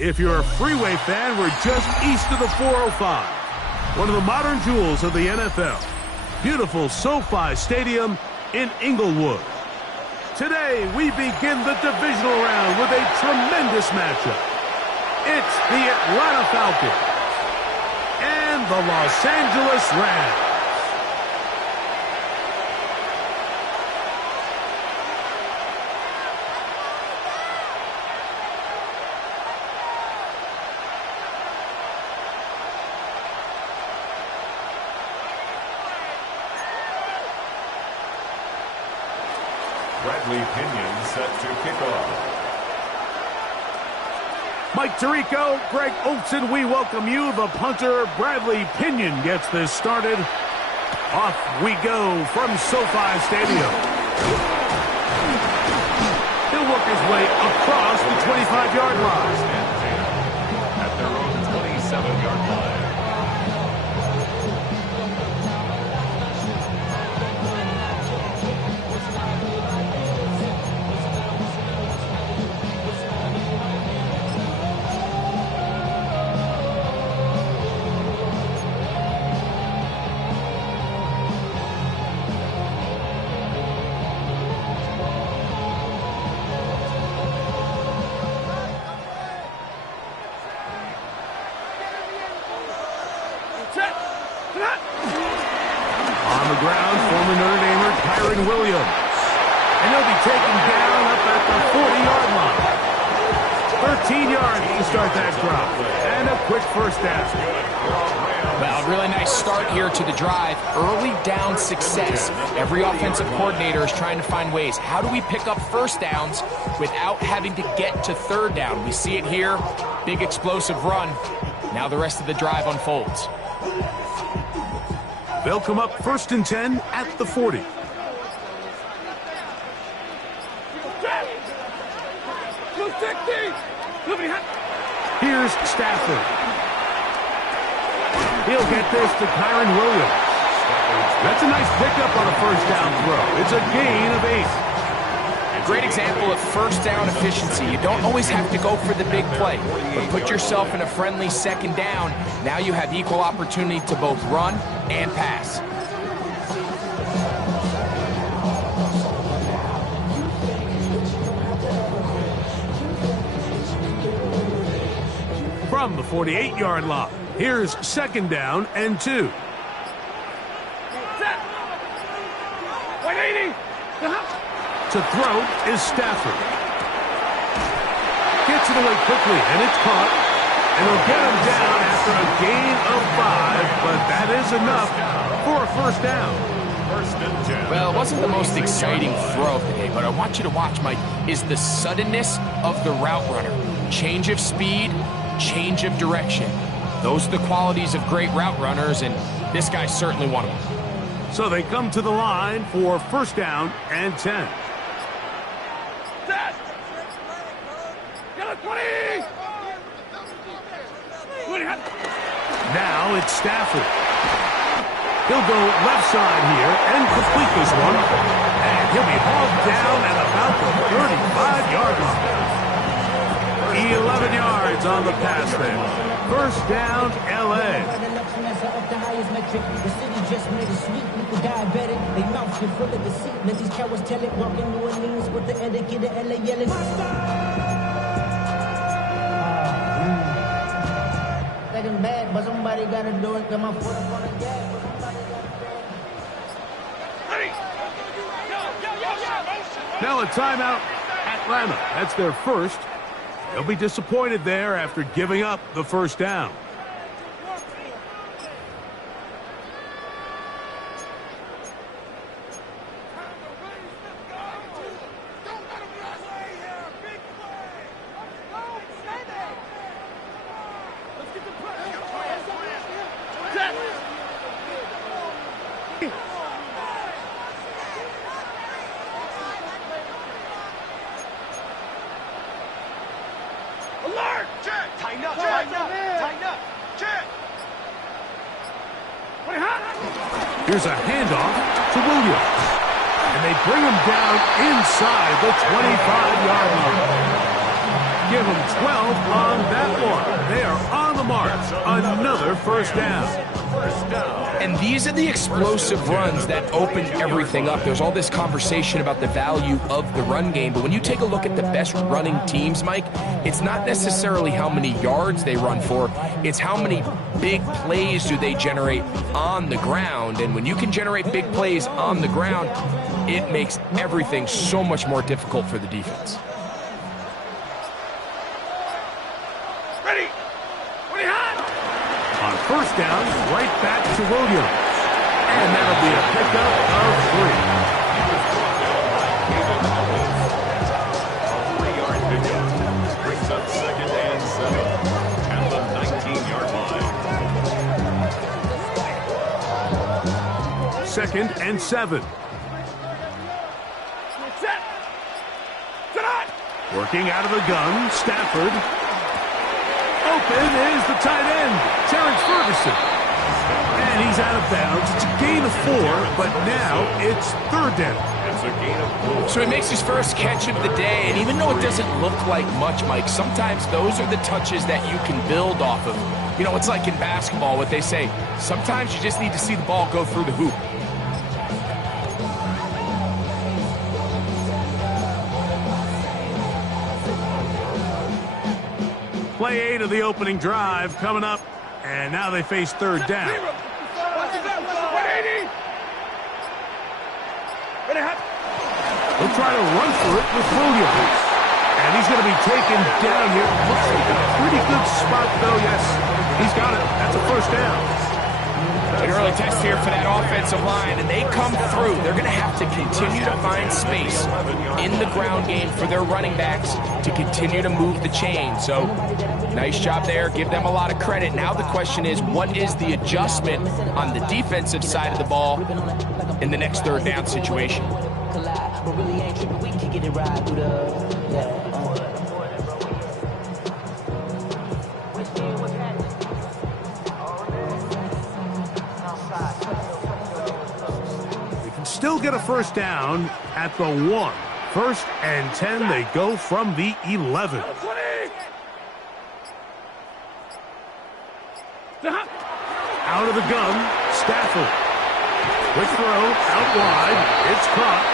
If you're a Freeway fan, we're just east of the 405. One of the modern jewels of the NFL. Beautiful SoFi Stadium in Inglewood. Today, we begin the divisional round with a tremendous matchup. It's the Atlanta Falcons and the Los Angeles Rams. Bradley Pinion set to kick off. Mike Tirico, Greg Olson, we welcome you. The punter, Bradley Pinion, gets this started. Off we go from SoFi Stadium. He'll work his way across the 25-yard line. At their own 27-yard line. On the ground, former Notre Damer Kyren Williams. And he'll be taken down up at the 40-yard line. 13 yards to start that drive. And a quick first down. Well, really nice start here to the drive. Early down success. Every offensive coordinator is trying to find ways. How do we pick up first downs without having to get to third down? We see it here. Big explosive run. Now the rest of the drive unfolds. They'll come up 1st and 10 at the 40. Here's Stafford. He'll get this to Kyren Williams. That's a nice pickup on a first down throw. It's a gain of 8. Great example of first down efficiency. You don't always have to go for the big play, but put yourself in a friendly second down. Now you have equal opportunity to both run and pass. From the 48-yard line, here's 2nd down and 2. To throw is Stafford. Gets it away quickly, and it's caught. And he'll get him down after a gain of 5, but that is enough for a first down. 1st and 10. Well, it wasn't the most exciting throw of the day, but I want you to watch, Mike, is the suddenness of the route runner. Change of speed, change of direction. Those are the qualities of great route runners, and this guy's certainly one of them. So they come to the line for 1st down and 10. Now it's Stafford. He'll go left side here and complete this one. And he'll be hauled down at about the 35-yard line. 11 yards on the pass there. 1st down, L.A. The city just made it sweet. People diabetic. They mouth shit full of deceit. Let these cowards tell it. Walking New Orleans with the etiquette of L.A. yelling. Second bad, but somebody gotta do it. Got my foot up on the gas. Now a timeout, Atlanta. That's their first. They'll be disappointed there after giving up the first down. Here's a handoff to Williams. And they bring him down inside the 25-yard line. Give them 12 on that one. They are on the mark. Another first down. And these are the explosive runs that open everything up. There's all this conversation about the value of the run game, but when you take a look at the best running teams, Mike, it's not necessarily how many yards they run for, it's how many big plays do they generate on the ground. And when you can generate big plays on the ground, it makes everything so much more difficult for the defense. On first down, right back to Williams. And that'll be a pickup of 3. A 3-yard pickup. Brings up 2nd and 7 at the 19-yard line. 2nd and 7. Working out of the gun, Stafford. Open is the tight end, Terrence Ferguson. And he's out of bounds. It's a gain of 4, but now it's 3rd down. It's a gain of 4. So he makes his first catch of the day, and even though it doesn't look like much, Mike, sometimes those are the touches that you can build off of. You know, it's like in basketball, what they say, sometimes you just need to see the ball go through the hoop. Play 8 of the opening drive coming up, and now they face 3rd down. They'll try to run for it with Williams. And he's going to be taken down here. Looks like a pretty good spot, though. Yes, he's got it. That's a first down. An early test here for that offensive line, and they come through. They're going to have to continue to find space in the ground game for their running backs to continue to move the chain. So, nice job there. Give them a lot of credit. Now the question is, what is the adjustment on the defensive side of the ball in the next 3rd down situation? Still get a first down at the 1. 1st and 10, they go from the 11. Out of the gun, Stafford. Quick throw, out wide, it's caught.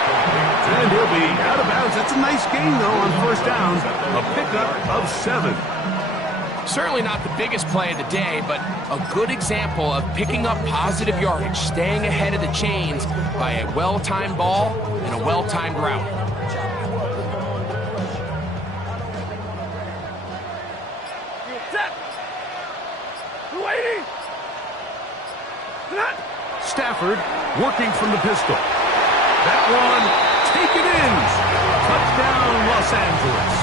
And he'll be out of bounds. That's a nice gain, though, on first down. A pickup of 7. Certainly not the biggest play of the day, but a good example of picking up positive yardage, staying ahead of the chains by a well-timed ball and a well-timed route. Stafford working from the pistol. That one taken in. Touchdown, Los Angeles.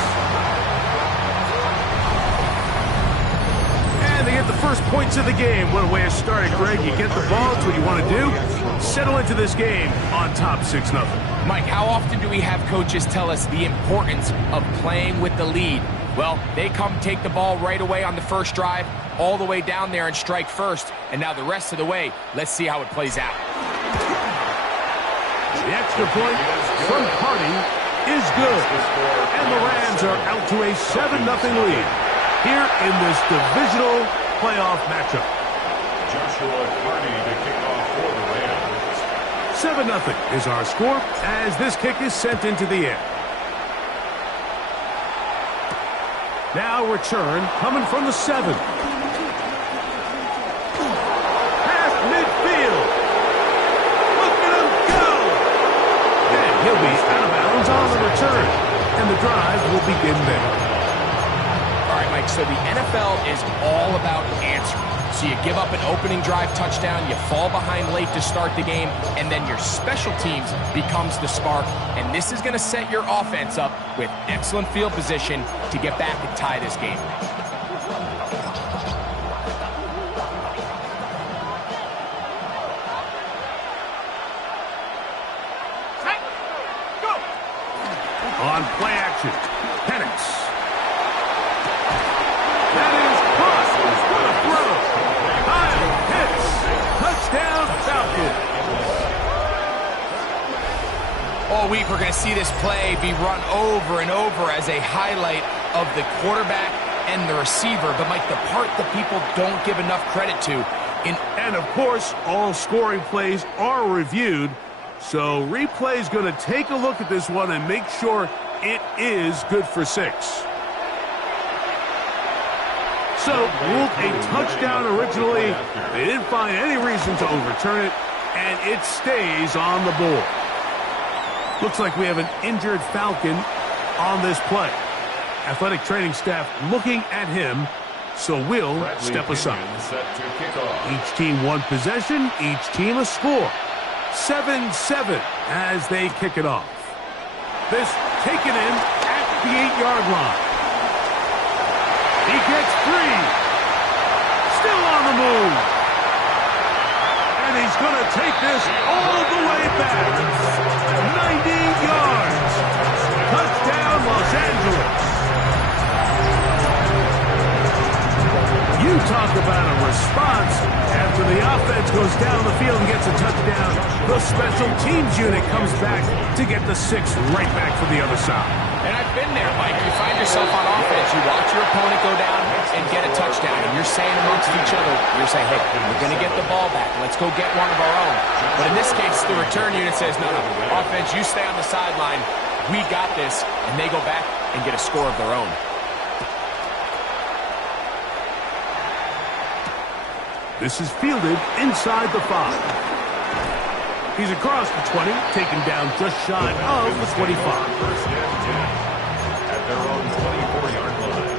And they get the first points of the game. What a way to start it, Greg. You get the ball. It's what you want to do. Settle into this game on top 6-0. Mike, how often do we have coaches tell us the importance of playing with the lead? Well, they come take the ball right away on the first drive, all the way down there and strike first. And now the rest of the way, let's see how it plays out. The extra point from Hardy is good. And the Rams are out to a 7-0 lead here in this divisional playoff matchup. Joshua Hardy to kick off for the Rams. 7-0 is our score as this kick is sent into the air. Now return coming from the 7. Past midfield. Look at him go. And he'll be out of bounds on the return. And the drive will begin there. All right, Mike, so the NFL is all about answering. So you give up an opening drive touchdown, you fall behind late to start the game, and then your special teams becomes the spark. And this is going to set your offense up with excellent field position to get back and tie this game. On play action, Penix. That is caught. What a throw. Kyle Pitts. Touchdown Falcons. All week we're going to see this play be run over and over as a highlight of the quarterback and the receiver, but Mike, the part that people don't give enough credit to. And of course, all scoring plays are reviewed, so replay's going to take a look at this one and make sure it is good for 6. So, ruled a touchdown originally. They didn't find any reason to overturn it, and it stays on the board. Looks like we have an injured Falcon on this play. Athletic training staff looking at him, so we'll step aside. Each team one possession, each team a score. 7-7 as they kick it off. This taken in at the 8-yard line. He gets free. Still on the move. And he's going to take this all the way back. 90 yards. Touchdown, Los Angeles. You talk about a response. After the offense goes down the field and gets a touchdown, the special teams unit comes back to get the 6 right back from the other side. And I've been there, Mike. You find yourself on offense. You watch your opponent go down and get a touchdown. And you're saying amongst each other, you're saying, hey, we're going to get the ball back. Let's go get one of our own. But in this case, the return unit says, no, offense, you stay on the sideline. We got this. And they go back and get a score of their own. This is fielded inside the 5. He's across the 20, taken down just shy of the 25. First and 10 at their own 24-yard line.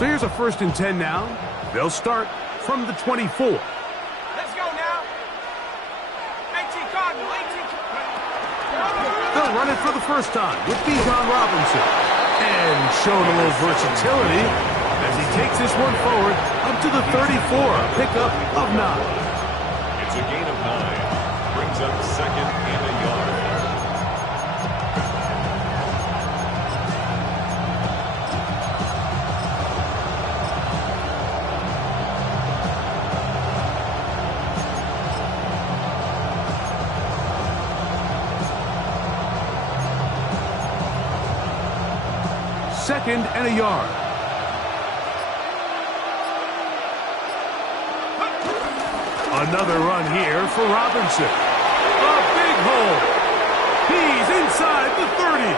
So here's a 1st and 10 now. They'll start from the 24. Let's go now. 18 Cardinal, 18. They'll run it for the first time with Bijan Robinson. And showing a little versatility as he takes this one forward up to the 34. Pickup of 9. It's a gain of 9. Brings up 2nd and a yard. Second and a yard. Another run here for Robinson. A big hole. He's inside the 30.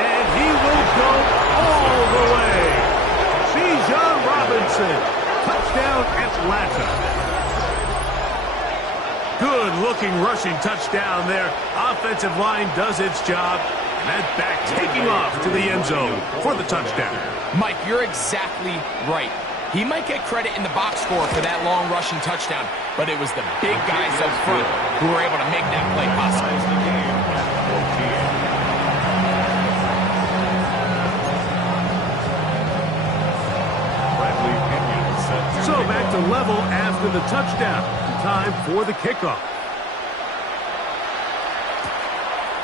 And he will go all the way. Bijan Robinson. Touchdown, Atlanta. Good-looking rushing touchdown there. Offensive line does its job. And that back taking off to the end zone for the touchdown. Mike, you're exactly right. He might get credit in the box score for that long rushing touchdown, but it was the big guys up front who were able to make that play possible. So back to level after the touchdown. Time for the kickoff.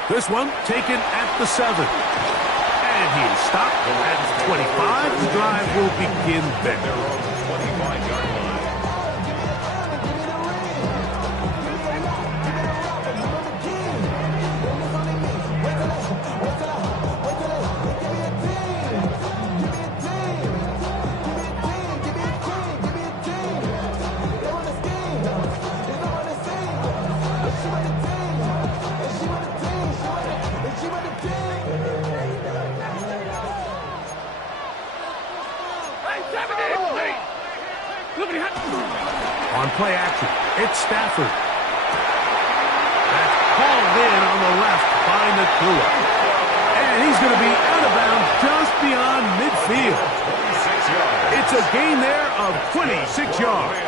This one taken at the 7. And he is stopped at the 25. The drive will begin there. 25-yard line. On play action, it's Stafford. That's called in on the left by Nakua. And he's going to be out of bounds just beyond midfield. 26 yards. It's a gain there of 26 yards.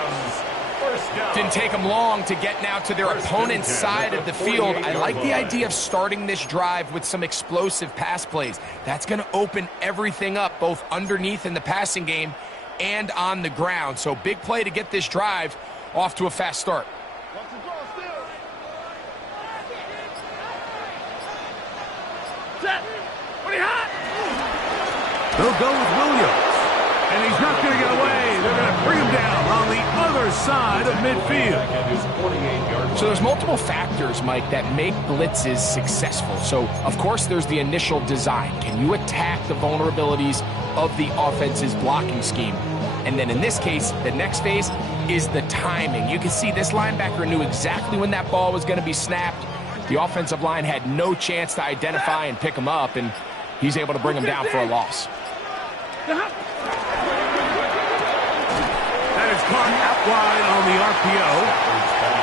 Didn't take them long to get now to their opponent's side of the field. I like the idea of starting this drive with some explosive pass plays. That's going to open everything up, both underneath in the passing game and on the ground. So big play to get this drive off to a fast start. They'll go with Williams. And he's not going to get away. They're going to bring him down on the other side of midfield. So there's multiple factors, Mike, that make blitzes successful. So, of course, there's the initial design. Can you attack the vulnerabilities of the offense's blocking scheme? And then in this case, the next phase is the timing. You can see this linebacker knew exactly when that ball was going to be snapped. The offensive line had no chance to identify and pick him up, and he's able to bring him down for a loss. That is caught out wide on the RPO.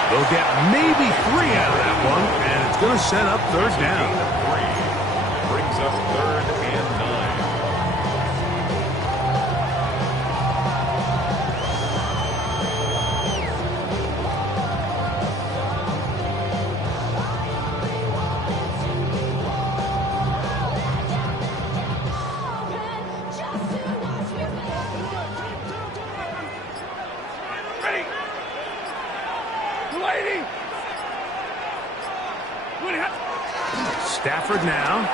They'll get maybe 3 out of that one, and it's going to set up third down. Brings up 3rd and 9. Stafford now.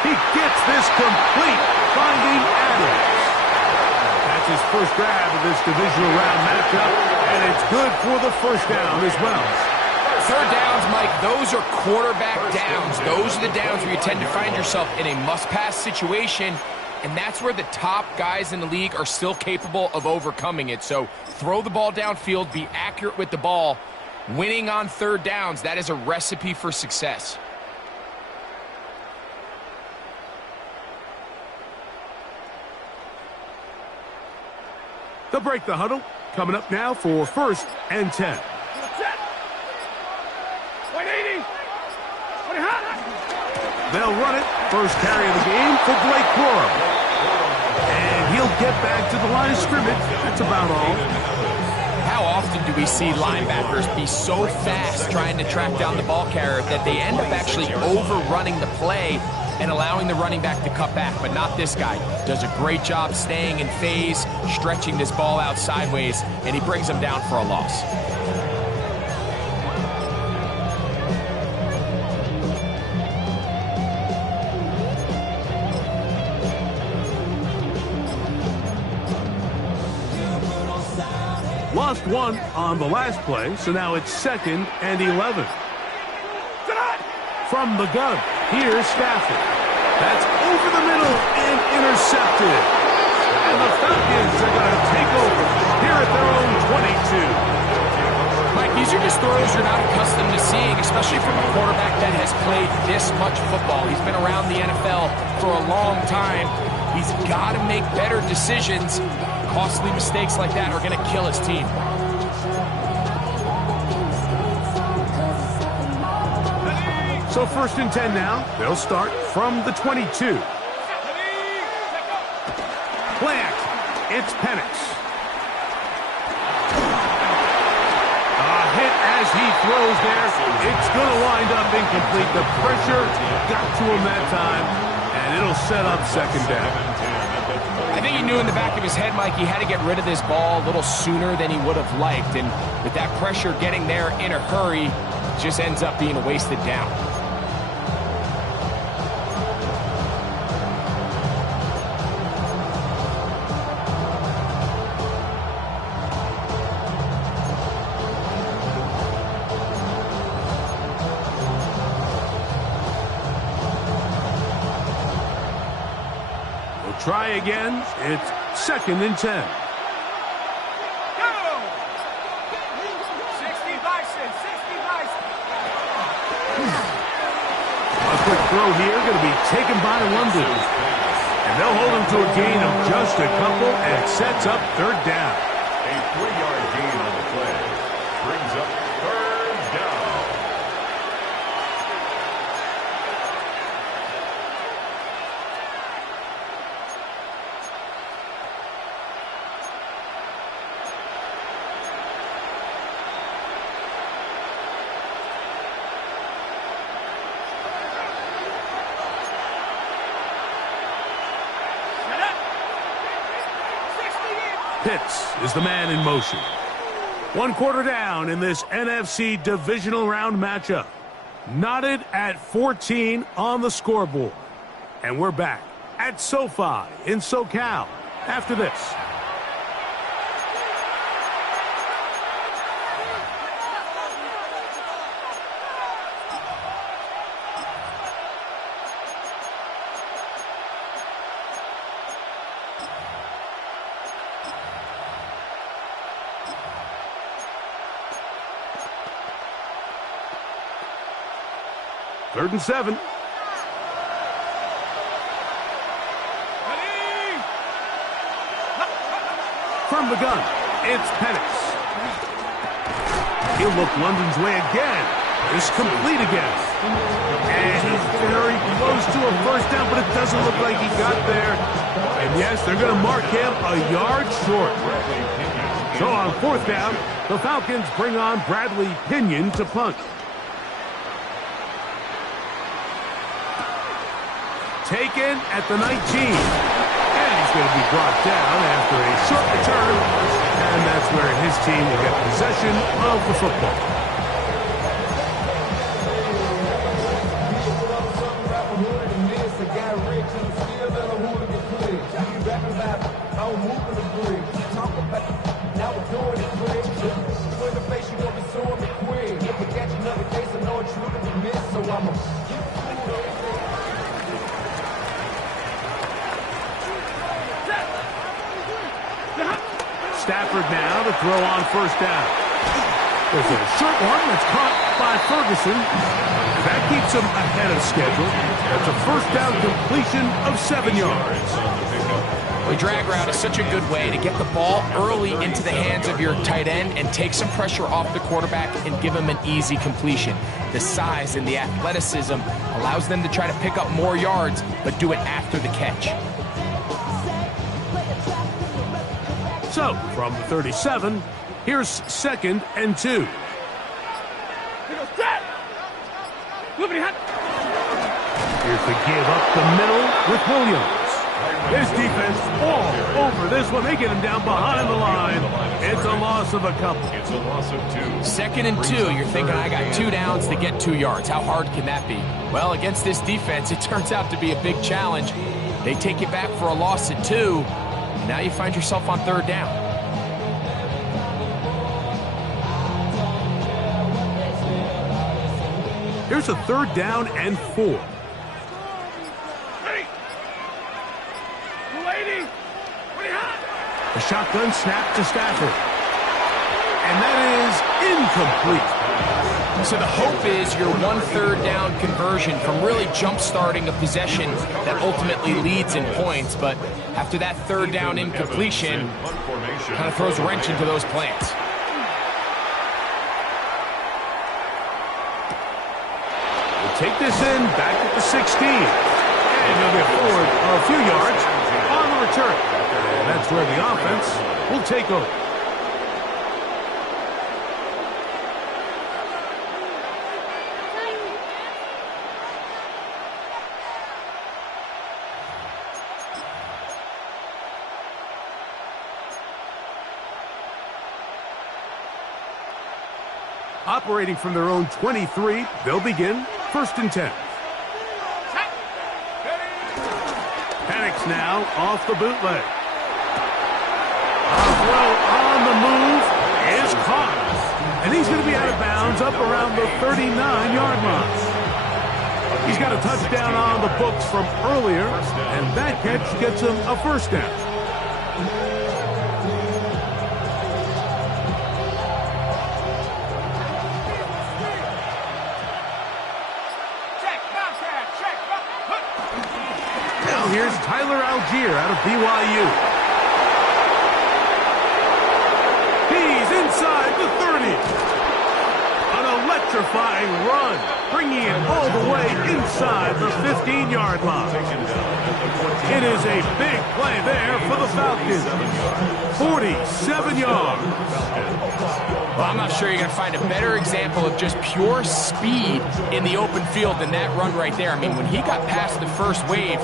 He gets this complete, finding Adams. That's his first grab of this divisional round matchup, and it's good for the first down as well. Third downs, Mike, those are quarterback downs. Those are the downs where you tend to find yourself in a must-pass situation, and that's where the top guys in the league are still capable of overcoming it. So throw the ball downfield, be accurate with the ball. Winning on third downs, that is a recipe for success. They'll break the huddle. Coming up now for 1st and 10. 180. They'll run it. First carry of the game for Blake Corum. And he'll get back to the line of scrimmage. That's about all. How often do we see linebackers be so fast trying to track down the ball carrier that they end up actually overrunning the play and allowing the running back to cut back? But not this guy. Does a great job staying in phase, stretching this ball out sideways, and he brings him down for a loss. Lost one on the last play, so now it's 2nd and 11. From the gun, here's Stafford. That's over the middle and intercepted. And the Falcons are going to take over here at their own 22. Mike, these are just throws you're not accustomed to seeing, especially from a quarterback that has played this much football. He's been around the NFL for a long time. He's got to make better decisions. Costly mistakes like that are going to kill his team. So 1st and 10 now. They'll start from the 22. Play action. It's Penix. A hit as he throws there. It's going to wind up incomplete. The pressure got to him that time, and it'll set up 2nd down. I think he knew in the back of his head, Mike, he had to get rid of this ball a little sooner than he would have liked. And with that pressure getting there in a hurry, it just ends up being a wasted down. Try again. It's 2nd and 10. Go! 60 Bison, 60 Bison. A quick throw here, going to be taken by London. And they'll hold him to a gain of just a couple, and it sets up 3rd down. A 3-yard gain on the play. Brings up 3rd down. Pitts is the man in motion. 1 quarter down in this NFC divisional round matchup. Knotted at 14 on the scoreboard. And we're back at SoFi in SoCal after this. Third and 7. From the gun, it's Penix. He'll look London's way again. It's complete again. And he's very close to a first down, but it doesn't look like he got there. And yes, they're going to mark him a yard short. So on fourth down, the Falcons bring on Bradley Pinion to punt. Taken at the 19. And he's going to be brought down after a short return. And that's where his team will get possession of the football. Stafford now to throw on first down. There's a short one that's caught by Ferguson. That keeps him ahead of schedule. That's a first down completion of 7 yards. The drag route is such a good way to get the ball early into the hands of your tight end and take some pressure off the quarterback and give him an easy completion. The size and the athleticism allows them to try to pick up more yards, but do it after the catch. So, from the 37, here's 2nd and 2. Here's the give up the middle with Williams. This defense all over this one. They get him down behind the line. It's a loss of a couple. It's a loss of 2. 2nd and 2. You're thinking, I got 2 downs to get 2 yards. How hard can that be? Well, against this defense, it turns out to be a big challenge. They take it back for a loss at 2. Now you find yourself on 3rd down. Here's a 3rd down and 4. The shotgun snap to Stafford. And that is incomplete. So the hope is your 1/3 down conversion from really jump-starting a possession that ultimately leads in points. But after that 3rd down incompletion, kind of throws a wrench into those plans. We'll take this in back at the 16. And they'll get forward a few yards on the return. And that's where the offense will take over. Operating from their own 23, they'll begin 1st and 10. Penix now off the bootleg. A throw on the move is caught. And he's going to be out of bounds up around the 39-yard line. He's got a touchdown on the books from earlier, and that catch gets him a first down. Here's Tyler Algier out of BYU. He's inside the 30. An electrifying run, bringing it all the way inside the 15-yard line. It is a big play there for the Falcons. 47 yards. Well, I'm not sure you're going to find a better example of just pure speed in the open field than that run right there. I mean, when he got past the first wave,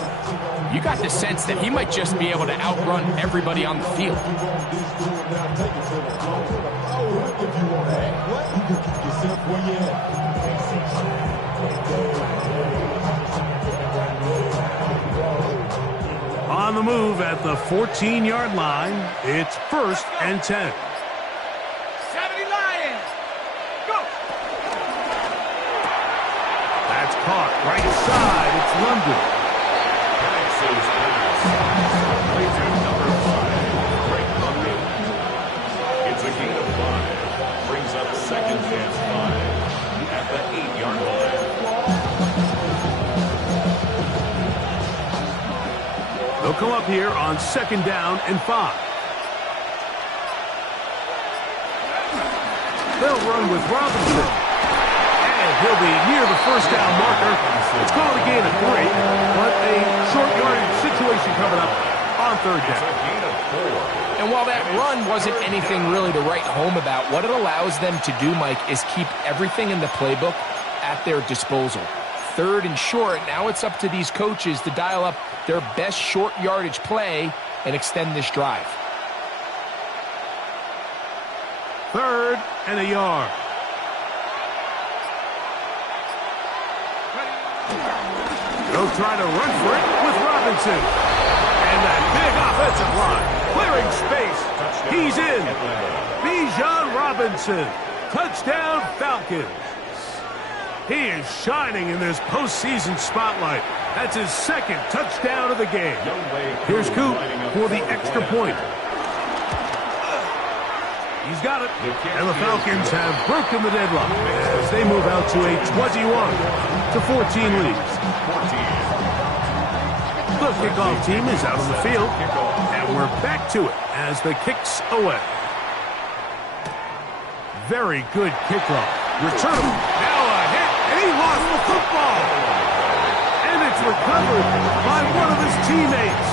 you got the sense that he might just be able to outrun everybody on the field. On the move at the 14-yard line, it's 1st and 10. 70 Lions. Go. That's caught right side. It's London. Passes pass. Complete to number 5, Drake London. It's a gain of 5. Brings up 2nd and 5 at the 8-yard line. They'll come up here on 2nd down and 5. They'll run with Robinson. And he'll be near the 1st down marker. It's called a gain of 3, but a short yardage situation coming up on 3rd It's down. a gain of 4. And while that run wasn't anything really to write home about, what it allows them to do, Mike, is keep everything in the playbook at their disposal. 3rd and short, now it's up to these coaches to dial up their best short yardage play and extend this drive. 3rd and a yard. They'll try to run for it with Robinson. And that big offensive line clearing space. He's in. Bijan Robinson. Touchdown Falcons. He is shining in this postseason spotlight. That's his 2nd touchdown of the game. Here's Coop for the extra point. He's got it. And the Falcons have broken the deadlock as they move out to a 21-14 lead. The kickoff team is out on the field, and we're back to it as the kick's away. Very good kickoff. Return. Now a hit, and he lost the football. And it's recovered by one of his teammates.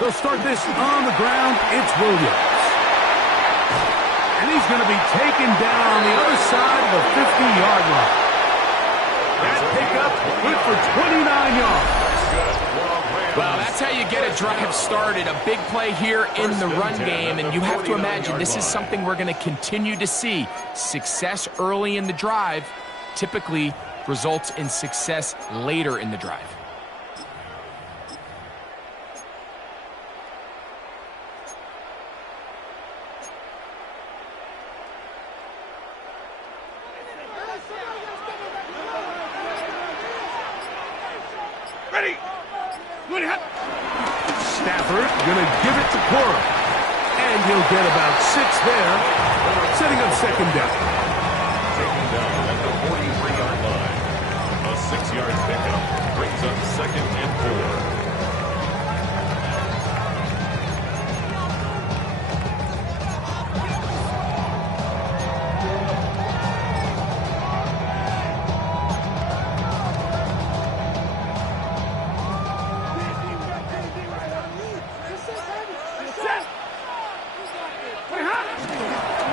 They'll start this on the ground. It's Williams. And he's going to be taken down on the other side of the 50-yard line. That pickup went for 29 yards. Well, that's how you get a drive started. A big play here in the run game, and you have to imagine this is something we're going to continue to see. Success early in the drive typically results in success later in the drive. Ready. Stafford going to give it to Cora. And he'll get about 6 there, setting up 2nd down. Taken down at the 43-yard line. A 6-yard pickup brings up 2nd and 4.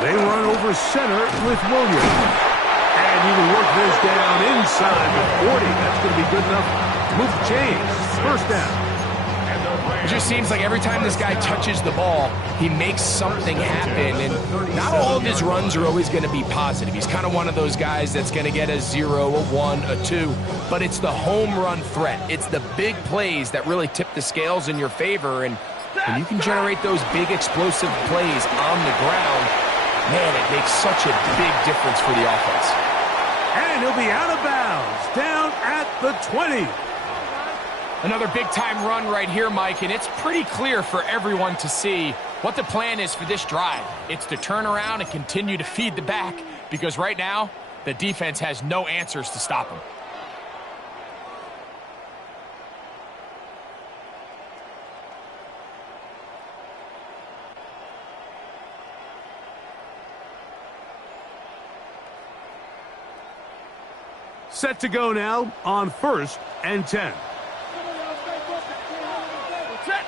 They run over center with Williams. And he will work this down inside the 40. That's going to be good enough to move the chains. 1st down. It just seems like every time this guy touches the ball, he makes something happen. And not all of his runs are always going to be positive. He's kind of one of those guys that's going to get a 0, a 1, a 2. But it's the home run threat. It's the big plays that really tip the scales in your favor. And when you can generate those big explosive plays on the ground, man, it makes such a big difference for the offense. And he'll be out of bounds, down at the 20. Another big-time run right here, Mike, and it's pretty clear for everyone to see what the plan is for this drive. It's to turn around and continue to feed the back, because right now, the defense has no answers to stop him. Set to go now on 1st and 10. Set.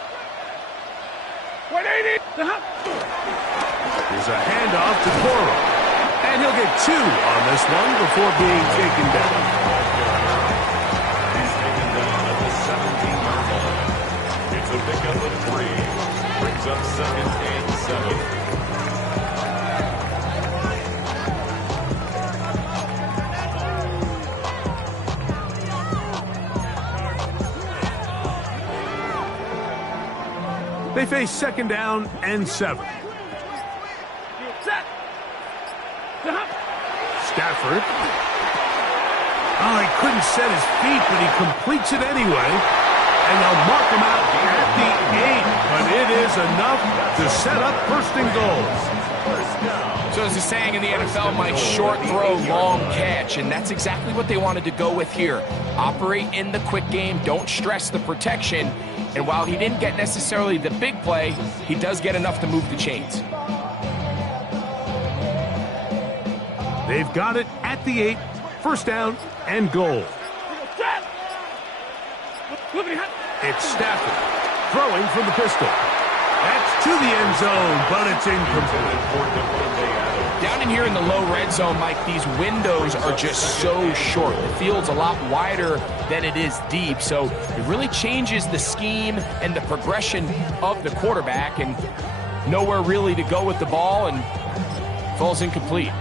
180. Here's a handoff to Coro. And he'll get 2 on this one before being taken down. He's taken down at the 17-yard line. It's a pickup of 3. Brings up 2nd and 7. They face 2nd down and 7. Stafford. Oh, he couldn't set his feet, but he completes it anyway. And they'll mark him out at the 8. But it is enough to set up 1st and goal. So as the saying in the NFL, Mike, short throw, long catch. And that's exactly what they wanted to go with here. Operate in the quick game. Don't stress the protection. And while he didn't get necessarily the big play, he does get enough to move the chains. They've got it at the 8. 1st down and goal. It's Stafford throwing from the pistol. That's to the end zone, but it's incomplete. Down in here in the low red zone, Mike, these windows are just so short. The field's a lot wider than it is deep, so it really changes the scheme and the progression of the quarterback, and nowhere really to go with the ball, and falls incomplete.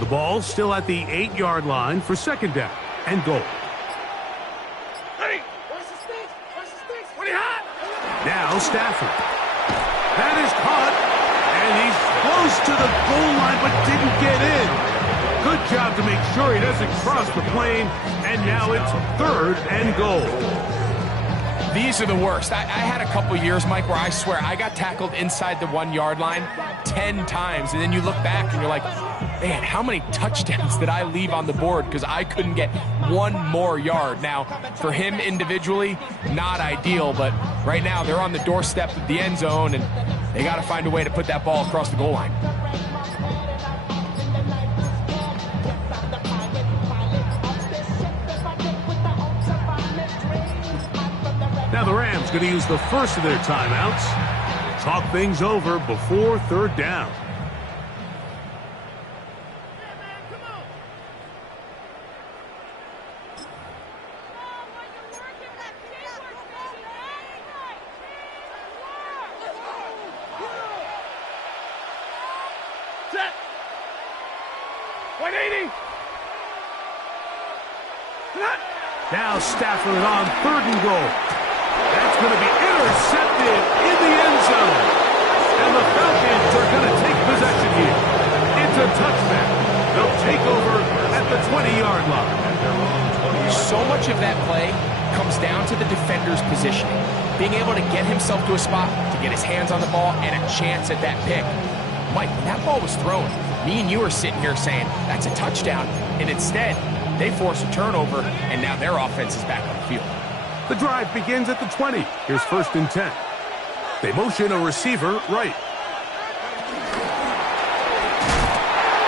The ball still at the 8-yard line for 2nd down and goal. Ready. Watch the sticks. Watch the sticks. Pretty hot. Now Stafford. That is caught, and he's close to the goal line but didn't get in. Good job to make sure he doesn't cross the plane, and now it's 3rd and goal. These are the worst. I had a couple years, Mike, where I swear I got tackled inside the 1-yard line 10 times, and then you look back and you're like, man, how many touchdowns did I leave on the board because I couldn't get 1 more yard? Now, for him individually, not ideal, but right now they're on the doorstep of the end zone, and they got to find a way to put that ball across the goal line. Now the Rams going to use the first of their timeouts. Talk things over before 3rd down. Set. 180. Now Stafford on 3rd and goal. That's going to be intercepted in the end zone. And the Falcons are going to take possession here. It's a touchback. They'll take over at the 20-yard line. So much of that play comes down to the defender's positioning. Being able to get himself to a spot, to get his hands on the ball, and a chance at that pick. Mike, when that ball was thrown, me and you are sitting here saying, that's a touchdown. And instead, they force a turnover, and now their offense is back on the field. The drive begins at the 20. Here's 1st and 10. They motion a receiver right.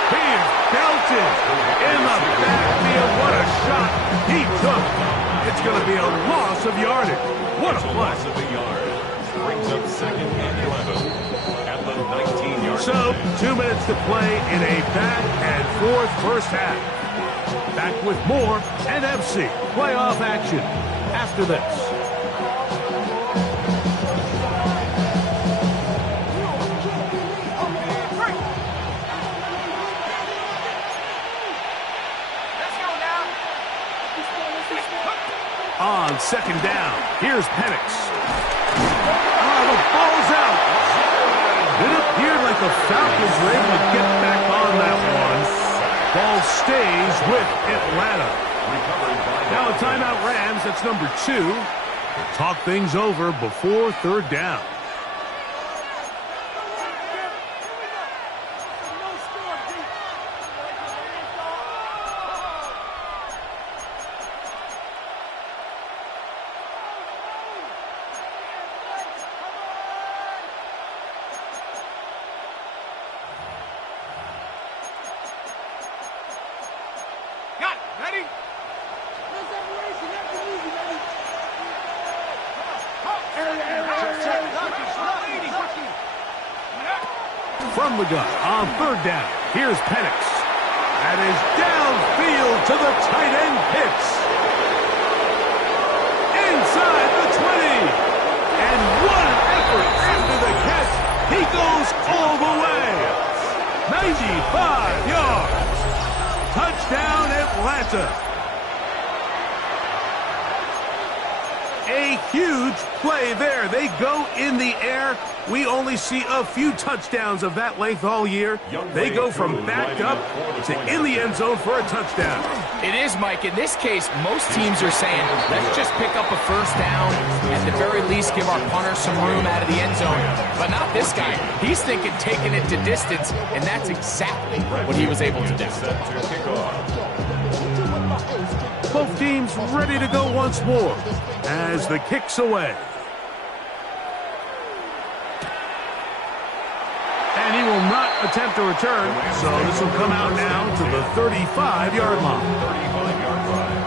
He is belted in the backfield. What a shot he took. It's going to be a loss of yardage. What a play. Loss of a yard. Brings up 2nd and 11 at the 19-yard line. So, 2 minutes to play in a back and forth first half. Back with more NFC playoff action after this. On 2nd down, here's Penix. Oh, the ball's out. It appeared like the Falcons were able to get back on that one. Ball stays with Atlanta. Now a timeout Rams, that's number 2. Talk things over before 3rd down. from the gun on third down. Here's Penix. That is downfield to the tight end Pitts. Inside the 20. And what an effort after the catch. He goes all the way. 95 yards. Touchdown Atlanta. A huge play there. They go in the air. We only see a few touchdowns of that length all year. They go from backed up to in the end zone for a touchdown. It is, Mike. In this case, most teams are saying, let's just pick up a first down. At the very least, give our punter some room out of the end zone. But not this guy. He's thinking taking it to distance, and that's exactly what he was able to do. Both teams ready to go once more as the kick's away. And he will not attempt to return, so this will come out now to the 35-yard line. 35-yard line.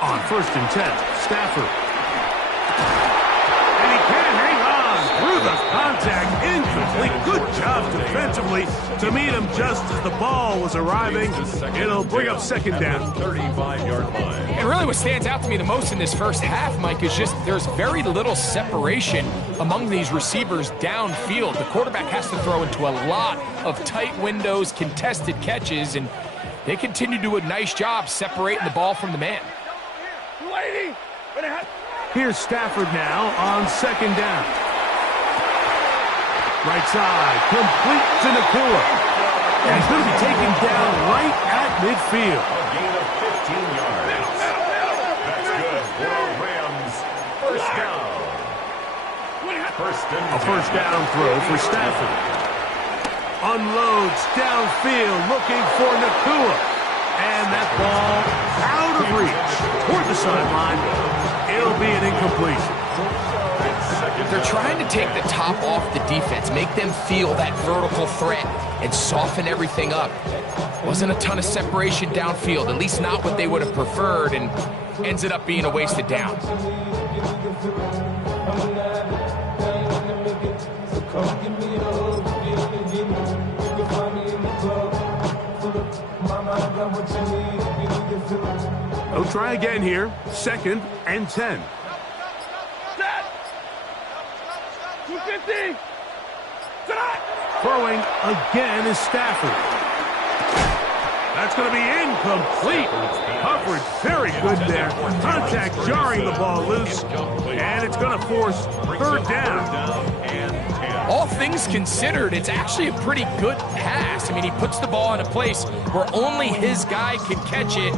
On first and 10, Stafford. And he can't hang on through the contact. Incomplete. Good job defensively to meet him just as the ball was arriving. It'll bring up second down. 35-yard line. And really what stands out to me the most in this first half, Mike, is just there's very little separation among these receivers downfield. The quarterback has to throw into a lot of tight windows, contested catches, and they continue to do a nice job separating the ball from the man. Here's Stafford now on second down. Right side, complete to Nakua. And he's going to be taken down right at midfield. A gain of 15 yards. That's good for Rams. First down. A first down throw for Stafford. Unloads downfield looking for Nakua. And that ball out of reach toward the sideline. It'll be an incompletion. They're trying to take the top off the defense, make them feel that vertical threat, and soften everything up. Wasn't a ton of separation downfield, at least not what they would have preferred, and ends it up being a wasted down. They'll try again here. Second and 10. 250. Throwing again is Stafford. That's going to be incomplete. Coverage very good there. Contact jarring the ball loose. And it's going to force third down. All things considered, it's actually a pretty good pass. I mean, he puts the ball in a place where only his guy can catch it.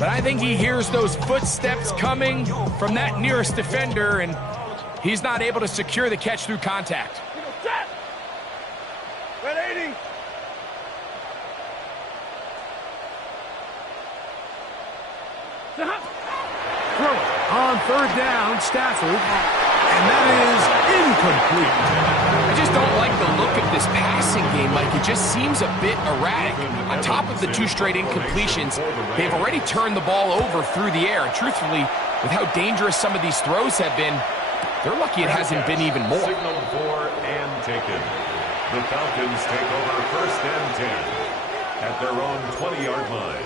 But I think he hears those footsteps coming from that nearest defender, and he's not able to secure the catch through contact. Red 80. Throw it on third down, Stafford. And that is incomplete. I just don't like the look of this passing game, Mike. It just seems a bit erratic. On top of the two straight incompletions, they've already turned the ball over through the air. And truthfully, with how dangerous some of these throws have been, they're lucky it hasn't been even more. Signal for and taken. The Falcons take over first and 10 at their own 20-yard line.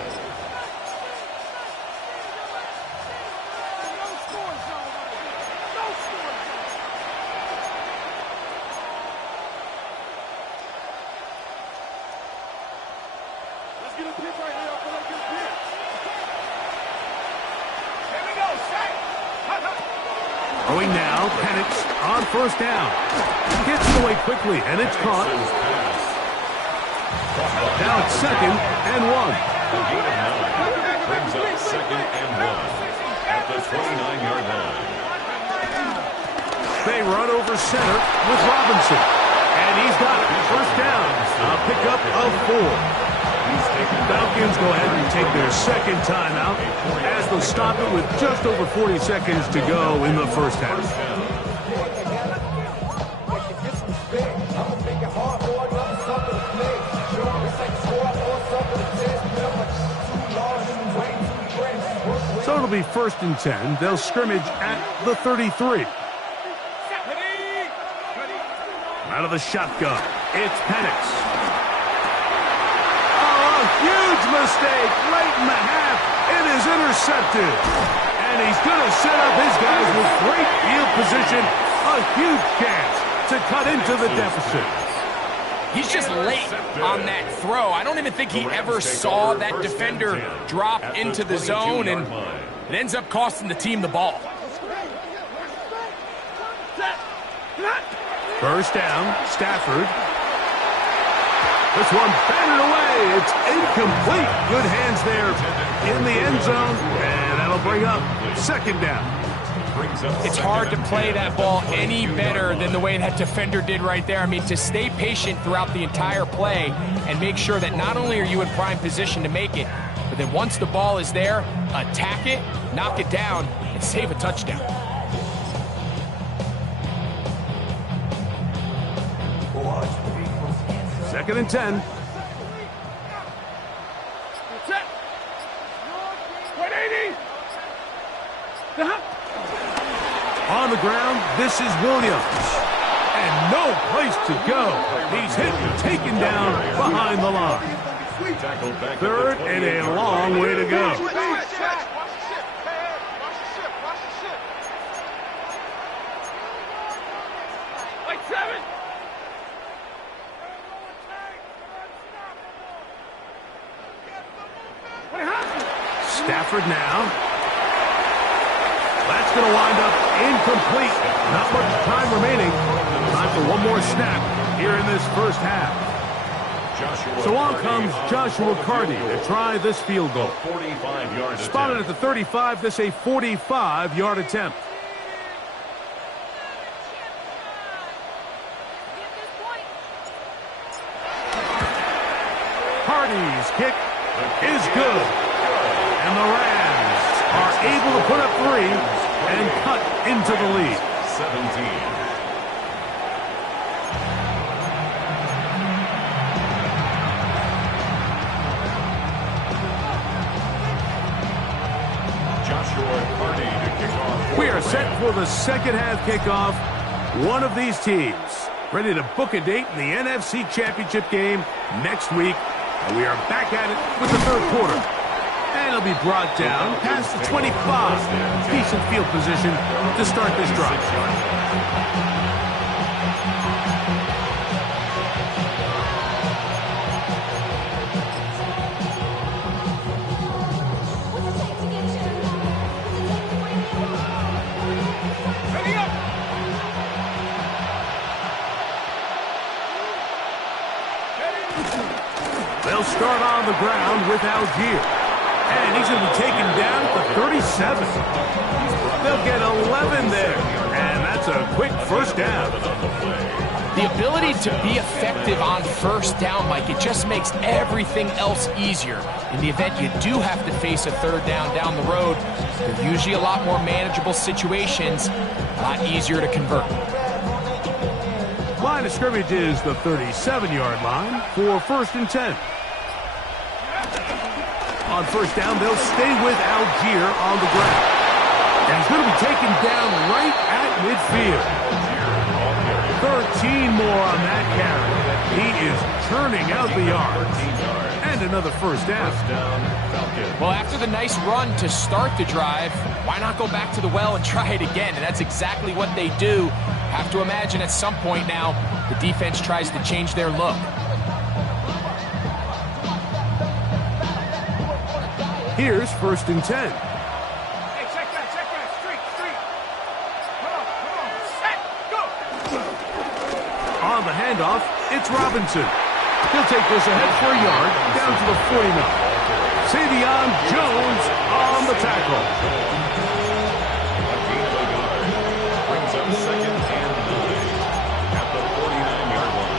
Going now, Penix on first down. Gets it away quickly, and it's caught. Now it's second and 1. The gain of 9 brings up second and 1 at the 29-yard line. They run over center with Robinson. And he's got it. First down. A pickup of 4. Falcons go ahead and take their second timeout as they'll stop it with just over 40 seconds to go in the first half. So it'll be 1st and 10. They'll scrimmage at the 33. Out of the shotgun, it's Penix. Huge mistake late in the half. It is intercepted. And he's going to set up his guys with great field position. A huge chance to cut into the deficit. He's just late on that throw. I don't even think he ever saw that defender drop into the zone, and it ends up costing the team the ball. First down, Stafford. This one batted away. It's incomplete. Good hands there in the end zone. And that'll bring up 2nd down. It's hard to play that ball any better than the way that defender did right there. I mean, to stay patient throughout the entire play and make sure that not only are you in prime position to make it, but then once the ball is there, attack it, knock it down, and save a touchdown. Second and 10. On the ground, this is Williams. And no place to go. He's hit and taken down behind the line. 3rd and a long way to go. Stafford now. That's going to wind up incomplete. Not much time remaining. Time for one more snap here in this first half. So on comes Joshua Carty to try this field goal. Spotted at the 35, this a 45-yard attempt. Carty's kick is good. And the Rams are able to put up 3 and cut into the lead. 17. Joshua Carty to kick off. We are set for the second half kickoff. One of these teams ready to book a date in the NFC Championship game next week. And we are back at it with the 3rd quarter. And it'll be brought down past the 25. Decent field position to start this drive. They'll start on the ground with Algier. And he's going to be taken down at the 37. They'll get 11 there. And that's a quick first down. The ability to be effective on first down, Mike, it just makes everything else easier. In the event you do have to face a 3rd down the road, they're usually a lot more manageable situations, a lot easier to convert. Line of scrimmage is the 37-yard line for 1st and 10. On first down, they'll stay with Algier on the ground. And he's going to be taken down right at midfield. 13 more on that carry. He is churning out the yards. And another first down. Well, after the nice run to start the drive, why not go back to the well and try it again? And that's exactly what they do. Have to imagine at some point now, the defense tries to change their look. Here's 1st and 10. Hey, check that. Street. Come on. Set, go. On the handoff, it's Robinson. He'll take this ahead for a yard, down to the 49. Savion Jones on the tackle. Brings up 2nd and 9 at the 49-yard line.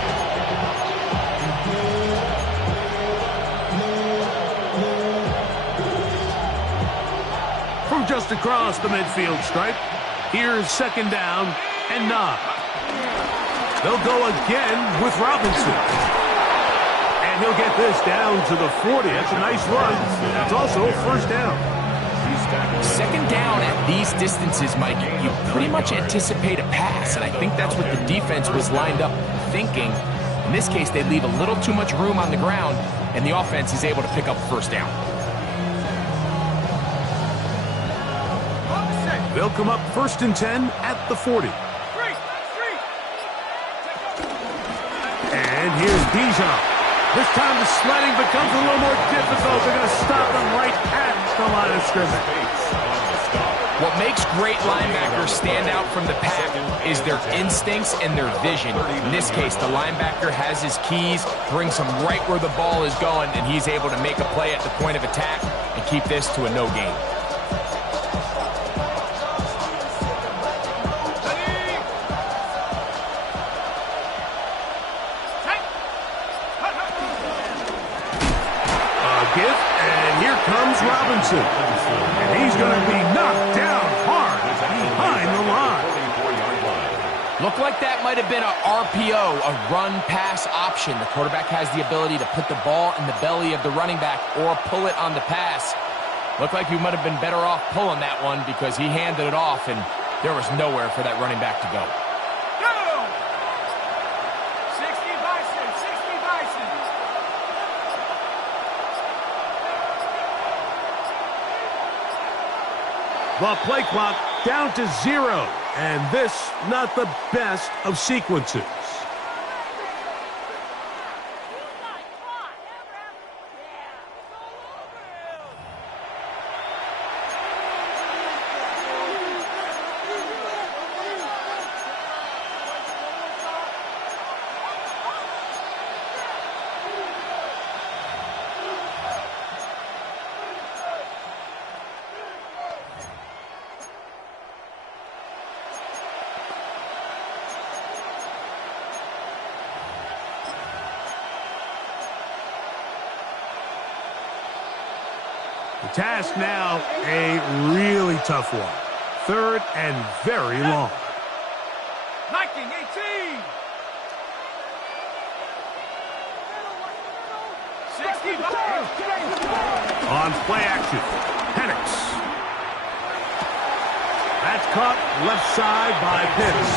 from just across the midfield stripe. Here's second down and 9. They'll go again with Robinson. And he'll get this down to the 40. That's a nice run. That's also first down. Second down at these distances, Mike, you pretty much anticipate a pass, and I think that's what the defense was lined up thinking. In this case, they leave a little too much room on the ground, and the offense is able to pick up first down. They'll come up 1st and 10 at the 40. And here's Bijan. This time the sledding becomes a little more difficult. They're going to stop them right at the line of scrimmage. What makes great linebackers stand out from the pack is their instincts and their vision. In this case, the linebacker has his keys, brings him right where the ball is going, and he's able to make a play at the point of attack and keep this to a no gain. Comes Robinson, and he's going to be knocked down hard behind the line. Looked like that might have been a RPO, a run-pass option. The quarterback has the ability to put the ball in the belly of the running back or pull it on the pass. Looked like he might have been better off pulling that one because he handed it off, and there was nowhere for that running back to go. The play clock down to 0, and this not the best of sequences. The task now, a really tough one. 3rd and very long. Viking 18. 65. On play action, Penix. That's caught left side by Pitts.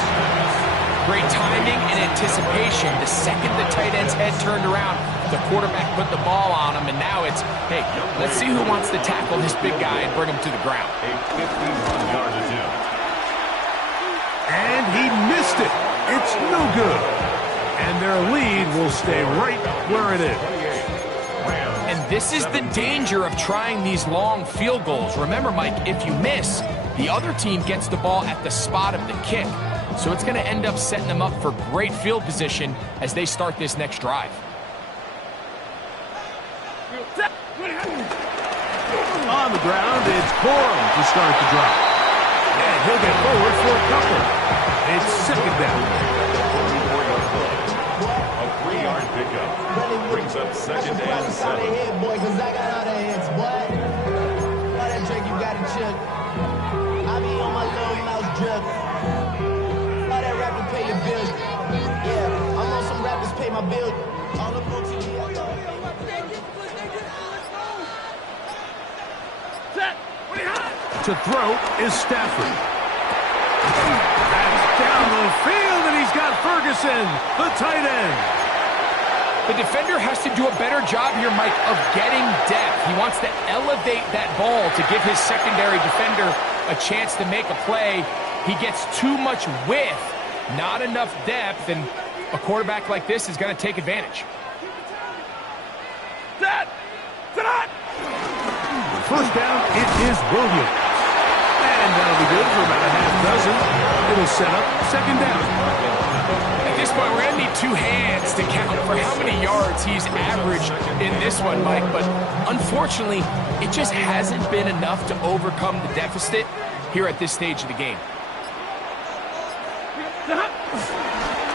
Great timing and anticipation. The second the tight end's head turned around, the quarterback put the ball on him, and now it's, hey, let's see who wants to tackle this big guy and bring him to the ground. A 51-yard attempt. And he missed it. It's no good. And their lead will stay right where it is. And this is the danger of trying these long field goals. Remember, Mike, if you miss, the other team gets the ball at the spot of the kick. So it's going to end up setting them up for great field position as they start this next drive. On the ground, it's Corum to start the drive. And he'll get forward for a couple. It's second down. A 3-yard pickup brings up second and 7. Boy, cause I got all the hits, boy. All that drink you got to chill. I be on my little mouse drip. All that rapping pay your bills. Yeah, I'm on some rappers pay my bill. All the books you To throw is Stafford. That's down the field, and he's got Ferguson, the tight end. The defender has to do a better job here, Mike, of getting depth. He wants to elevate that ball to give his secondary defender a chance to make a play. He gets too much width, not enough depth, and a quarterback like this is going to take advantage. First down, it is Williams. And that'll be good for about a half dozen. It'll set up second down. At this point, we're going to need 2 hands to count for how many yards he's averaged in this one, Mike. But unfortunately, it just hasn't been enough to overcome the deficit here at this stage of the game.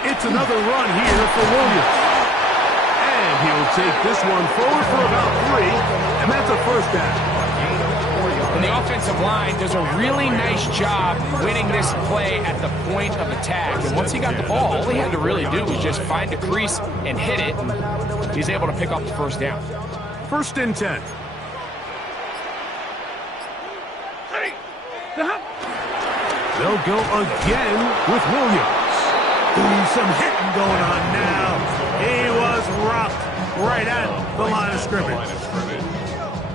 It's another run here for Williams. And he'll take this one forward for about 3, and that's a first down. Gain of 4 yards. And the offensive line does a really nice job winning this play at the point of attack. And once he got the ball, all he had to really do was just find a crease and hit it. And he's able to pick up the first down. 1st and 10. They'll go again with Williams. Ooh, some hitting going on now. He was rocked right at the line of scrimmage.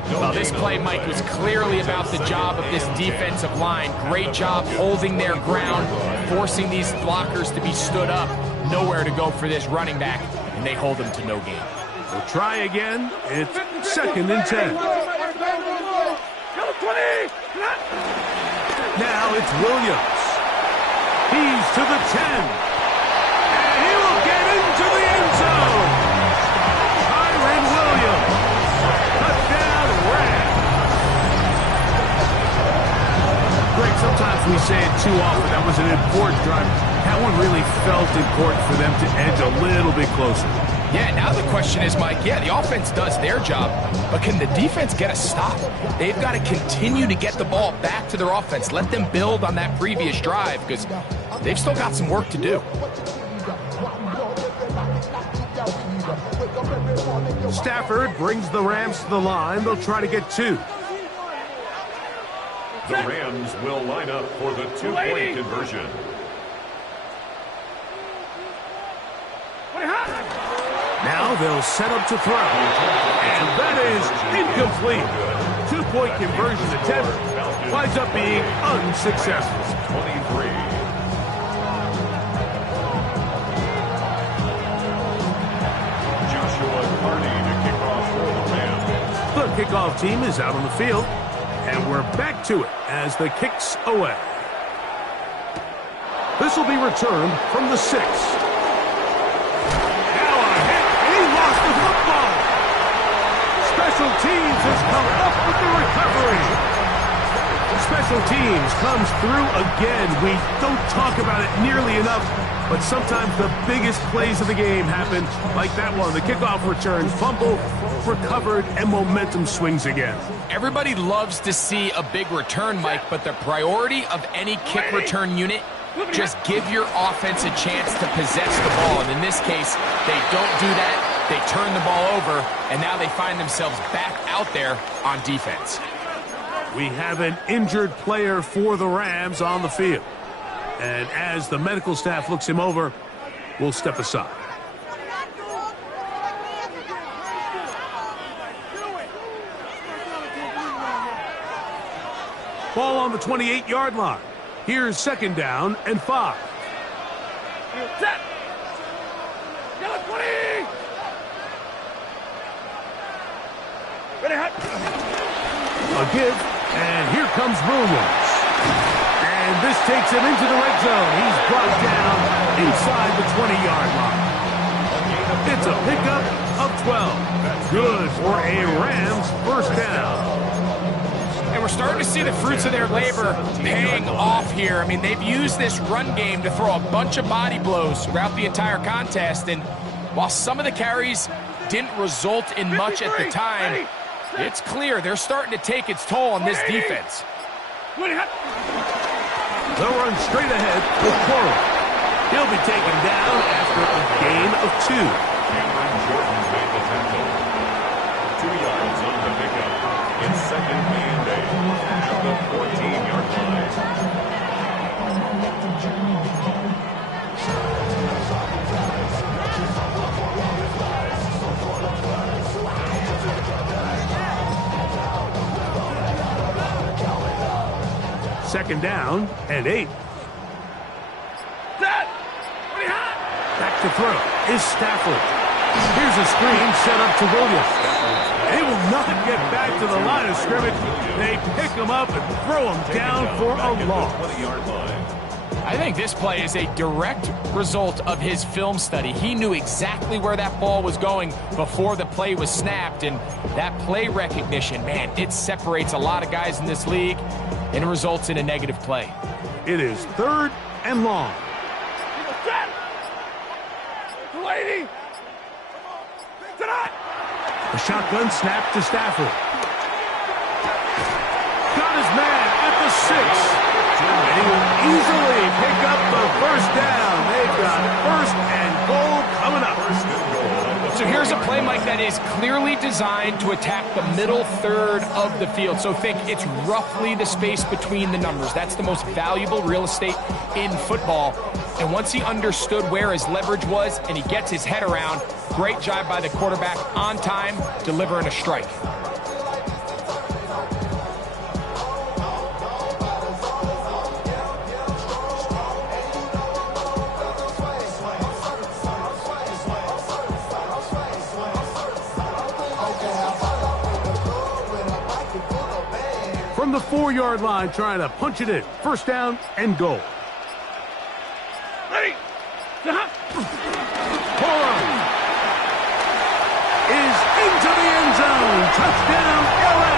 Well, this play, Mike, was clearly about the job of this defensive line. Great job holding their ground, forcing these blockers to be stood up. Nowhere to go for this running back, and they hold him to no gain. We'll try again. It's 2nd and 10. Now it's Williams. He's to the 10. And he will get into the end zone. Kyren Williams. Touchdown, Rams. Greg, sometimes we say it too often. That was an important drive. That one really felt important for them to edge a little bit closer. Yeah, now the question is, Mike, yeah, the offense does their job, but can the defense get a stop? They've got to continue to get the ball back to their offense. Let them build on that previous drive because they've still got some work to do. Stafford brings the Rams to the line. They'll try to get 2. The Rams will line up for the 2-point conversion. Now they'll set up to throw. And that is incomplete. 2-point conversion attempt winds up being unsuccessful. 23. Joshua Carney to kick off for the Rams. The kickoff team is out on the field. And we're back to it as the kick's away. This will be returned from the 6. Special Teams has come up with the recovery. Special Teams comes through again. We don't talk about it nearly enough, but sometimes the biggest plays of the game happen like that one. The kickoff return, fumble, recovered, and momentum swings again. Everybody loves to see a big return, Mike, but the priority of any kick return unit, just give your offense a chance to possess the ball. And in this case, they don't do that. They turn the ball over, and now they find themselves back out there on defense. We have an injured player for the Rams on the field. And as the medical staff looks him over, we'll step aside. Ball on the 28-yard line. Here's 2nd down and 5. Set. Yellow 20. Ready, hot. A give, and here comes Williams. And this takes him into the red zone. He's brought down inside the 20-yard line. It's a pickup of 12. Good for a Rams first down. And we're starting to see the fruits of their labor paying off here. I mean, they've used this run game to throw a bunch of body blows throughout the entire contest. And while some of the carries didn't result in much at the time, it's clear they're starting to take its toll on this defense. They'll run straight ahead with Corral. He'll be taken down after a gain of 2. Cameron Jordan made the tackle. 2 yards on the pickup. It's 2nd and 8 at the 14-yard line. Second down and 8. Back to throw is Stafford. Here's a screen set up to Williams. They will not get back to the line of scrimmage. They pick him up and throw him down for a loss. 20-yard line. I think this play is a direct result of his film study. He knew exactly where that ball was going before the play was snapped, and that play recognition, man, it separates a lot of guys in this league and results in a negative play. It is 3rd and long. A shotgun snap to Stafford. Got the 6. And he will easily pick up the first down. They've got first and goal coming up. So here's a play, Mike, that is clearly designed to attack the middle third of the field. So think it's roughly the space between the numbers. That's the most valuable real estate in football. And once he understood where his leverage was and he gets his head around, great job by the quarterback on time, delivering a strike. From the 4-yard line, trying to punch it in. First down and goal. Ready. Horn is into the end zone. Touchdown, LA.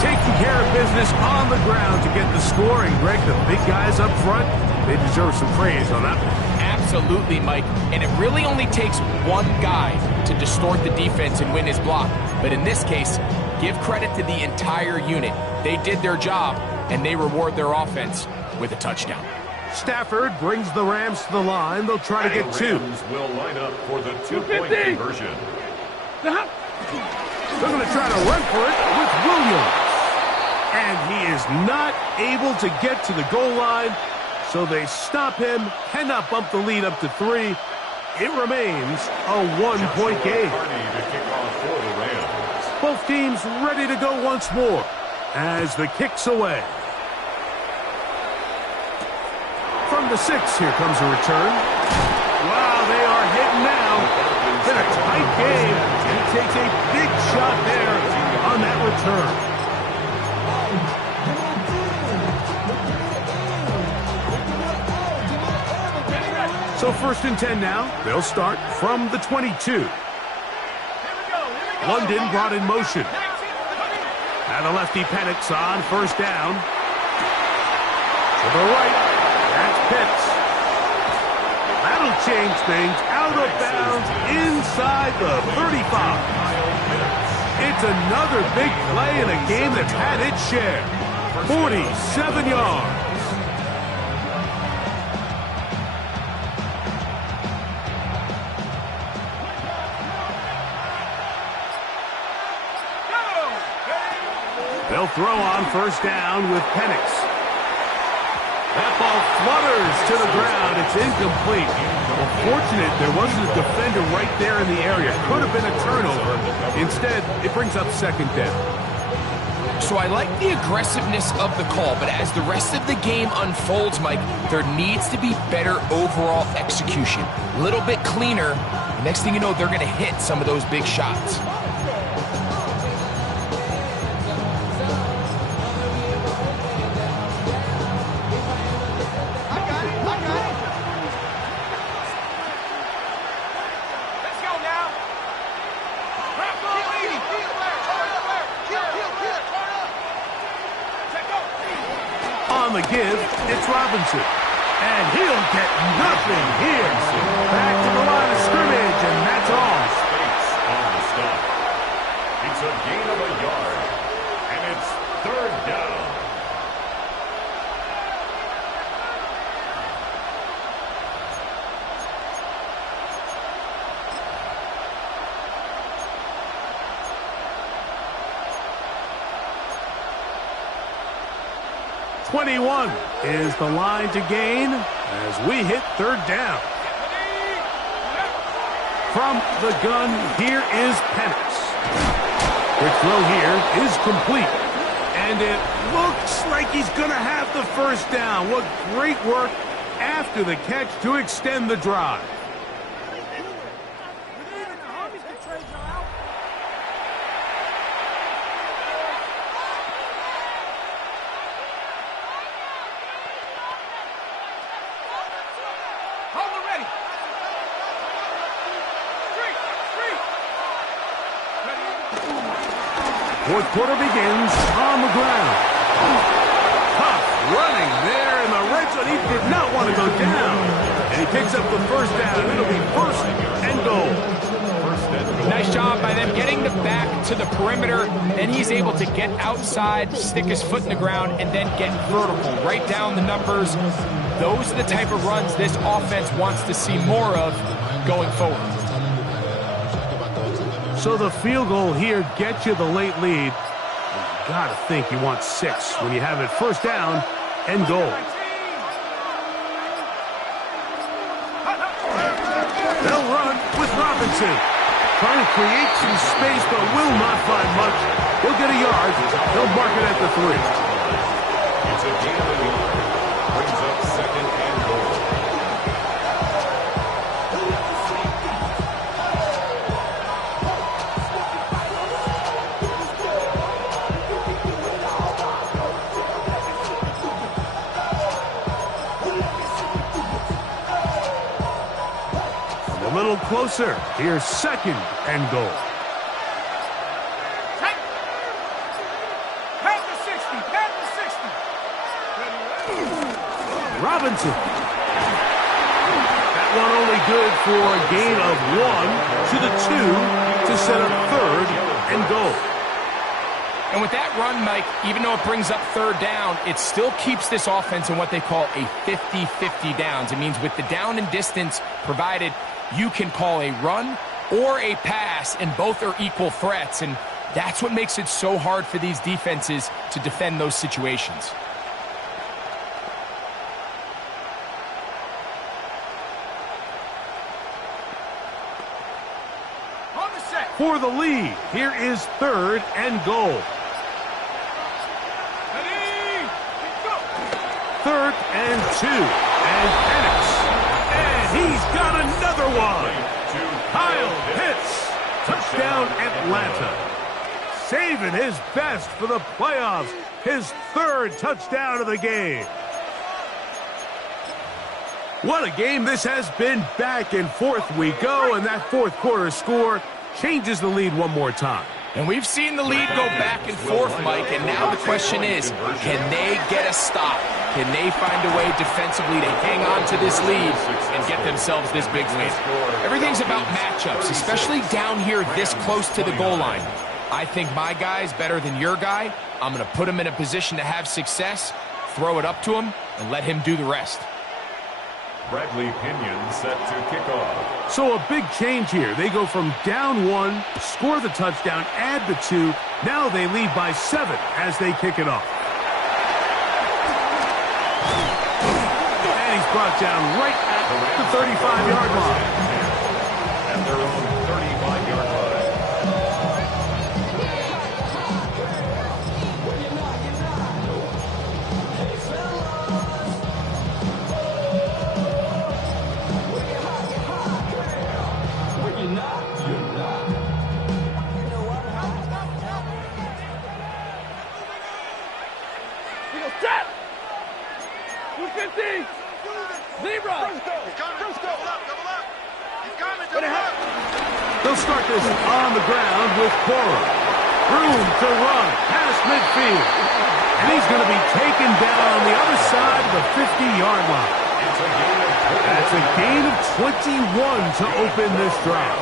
Taking care of business on the ground to get the score. And Greg, the big guys up front, they deserve some praise on that one. Absolutely, Mike. And it really only takes one guy to distort the defense and win his block. But in this case, give credit to the entire unit. They did their job, and they reward their offense with a touchdown. Stafford brings the Rams to the line. They'll try to get 2. Rams will line up for the 2-point conversion. They're going to try to run for it with Williams. And he is not able to get to the goal line. So they stop him, cannot bump the lead up to 3. It remains a 1-point game. To kick off for the Rams. Both teams ready to go once more as the kick's away. From the 6, here comes a return. Wow, they are hitting now. Been a tight game. And he takes a big shot there on that return. So first and 10 now. They'll start from the 22. London brought in motion. And the lefty Penix on first down. To the right. That's Pitts. That'll change things. Out of bounds inside the 35. It's another big play in a game that's had its share. 47 yards. They'll throw on first down with Penix. That ball flutters to the ground. It's incomplete. Well, fortunate there wasn't a defender right there in the area. Could have been a turnover. Instead, it brings up second down. So I like the aggressiveness of the call, but as the rest of the game unfolds, Mike, there needs to be better overall execution. A little bit cleaner. The next thing you know, they're going to hit some of those big shots. On the give, it's Robinson. And he'll get nothing here. Back to the line of scrimmage, and that's all. Space on the stop. It's a gain of a yard. And it's third down. .21 is the line to gain as we hit third down. From the gun, here is Penix. Quick throw here is complete. And it looks like he's going to have the first down. What great work after the catch to extend the drive. Fourth quarter begins on the ground. Tough running there in the red zone. He did not want to go down. And he picks up the first down. It'll be first and goal. Nice job by them getting the back to the perimeter, then he's able to get outside, stick his foot in the ground, and then get vertical, right down the numbers. Those are the type of runs this offense wants to see more of going forward. So the field goal here gets you the late lead. You gotta think you want 6 when you have it first down and goal. They'll run with Robinson. Trying to create some space, but will not find much. He'll get a yard. They'll mark it at the 3. It's a gain of a yard. Brings up second and goal. A little closer. Here's second and goal. Pat the 60. Pat the 60. Robinson. That one only good for a gain of 1 to the 2 to set up third and goal. And with that run, Mike, even though it brings up third down, it still keeps this offense in what they call a 50-50 downs. It means with the down and distance provided, you can call a run or a pass, and both are equal threats. And that's what makes it so hard for these defenses to defend those situations. On the set. For the lead, here is third and goal. Ready. Go. Third and 2. And Penix. And he's got another one. Kyle Pitts. Touchdown Atlanta. Saving his best for the playoffs. His third touchdown of the game. What a game this has been. Back and forth we go, and that fourth quarter score changes the lead one more time. And we've seen the lead go back and forth, Mike, and now the question is, can they get a stop? Can they find a way defensively to hang on to this lead and get themselves this big win? Everything's about matchups, especially down here this close to the goal line. I think my guy's better than your guy. I'm going to put him in a position to have success, throw it up to him, and let him do the rest. Bradley Pinion set to kick off. So a big change here. They go from down 1, score the touchdown, add the 2. Now they lead by 7 as they kick it off. And he's brought down right at the 35-yard line. At their own 35-yard line. Set! 250! Zebra! They'll start this on the ground with Cora. Room to run past midfield. And he's going to be taken down on the other side of the 50-yard line. That's a gain of 21 to open this drive.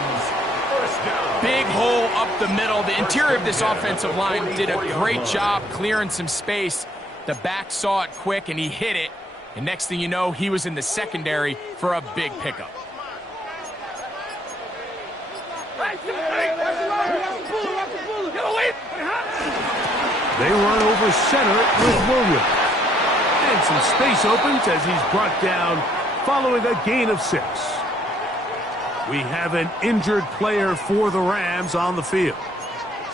Big hole up the middle. The interior of this offensive line did a great job clearing some space. The back saw it quick, and he hit it. And next thing you know, he was in the secondary for a big pickup. They run over center with Williams. And some space opens as he's brought down following a gain of 6. We have an injured player for the Rams on the field.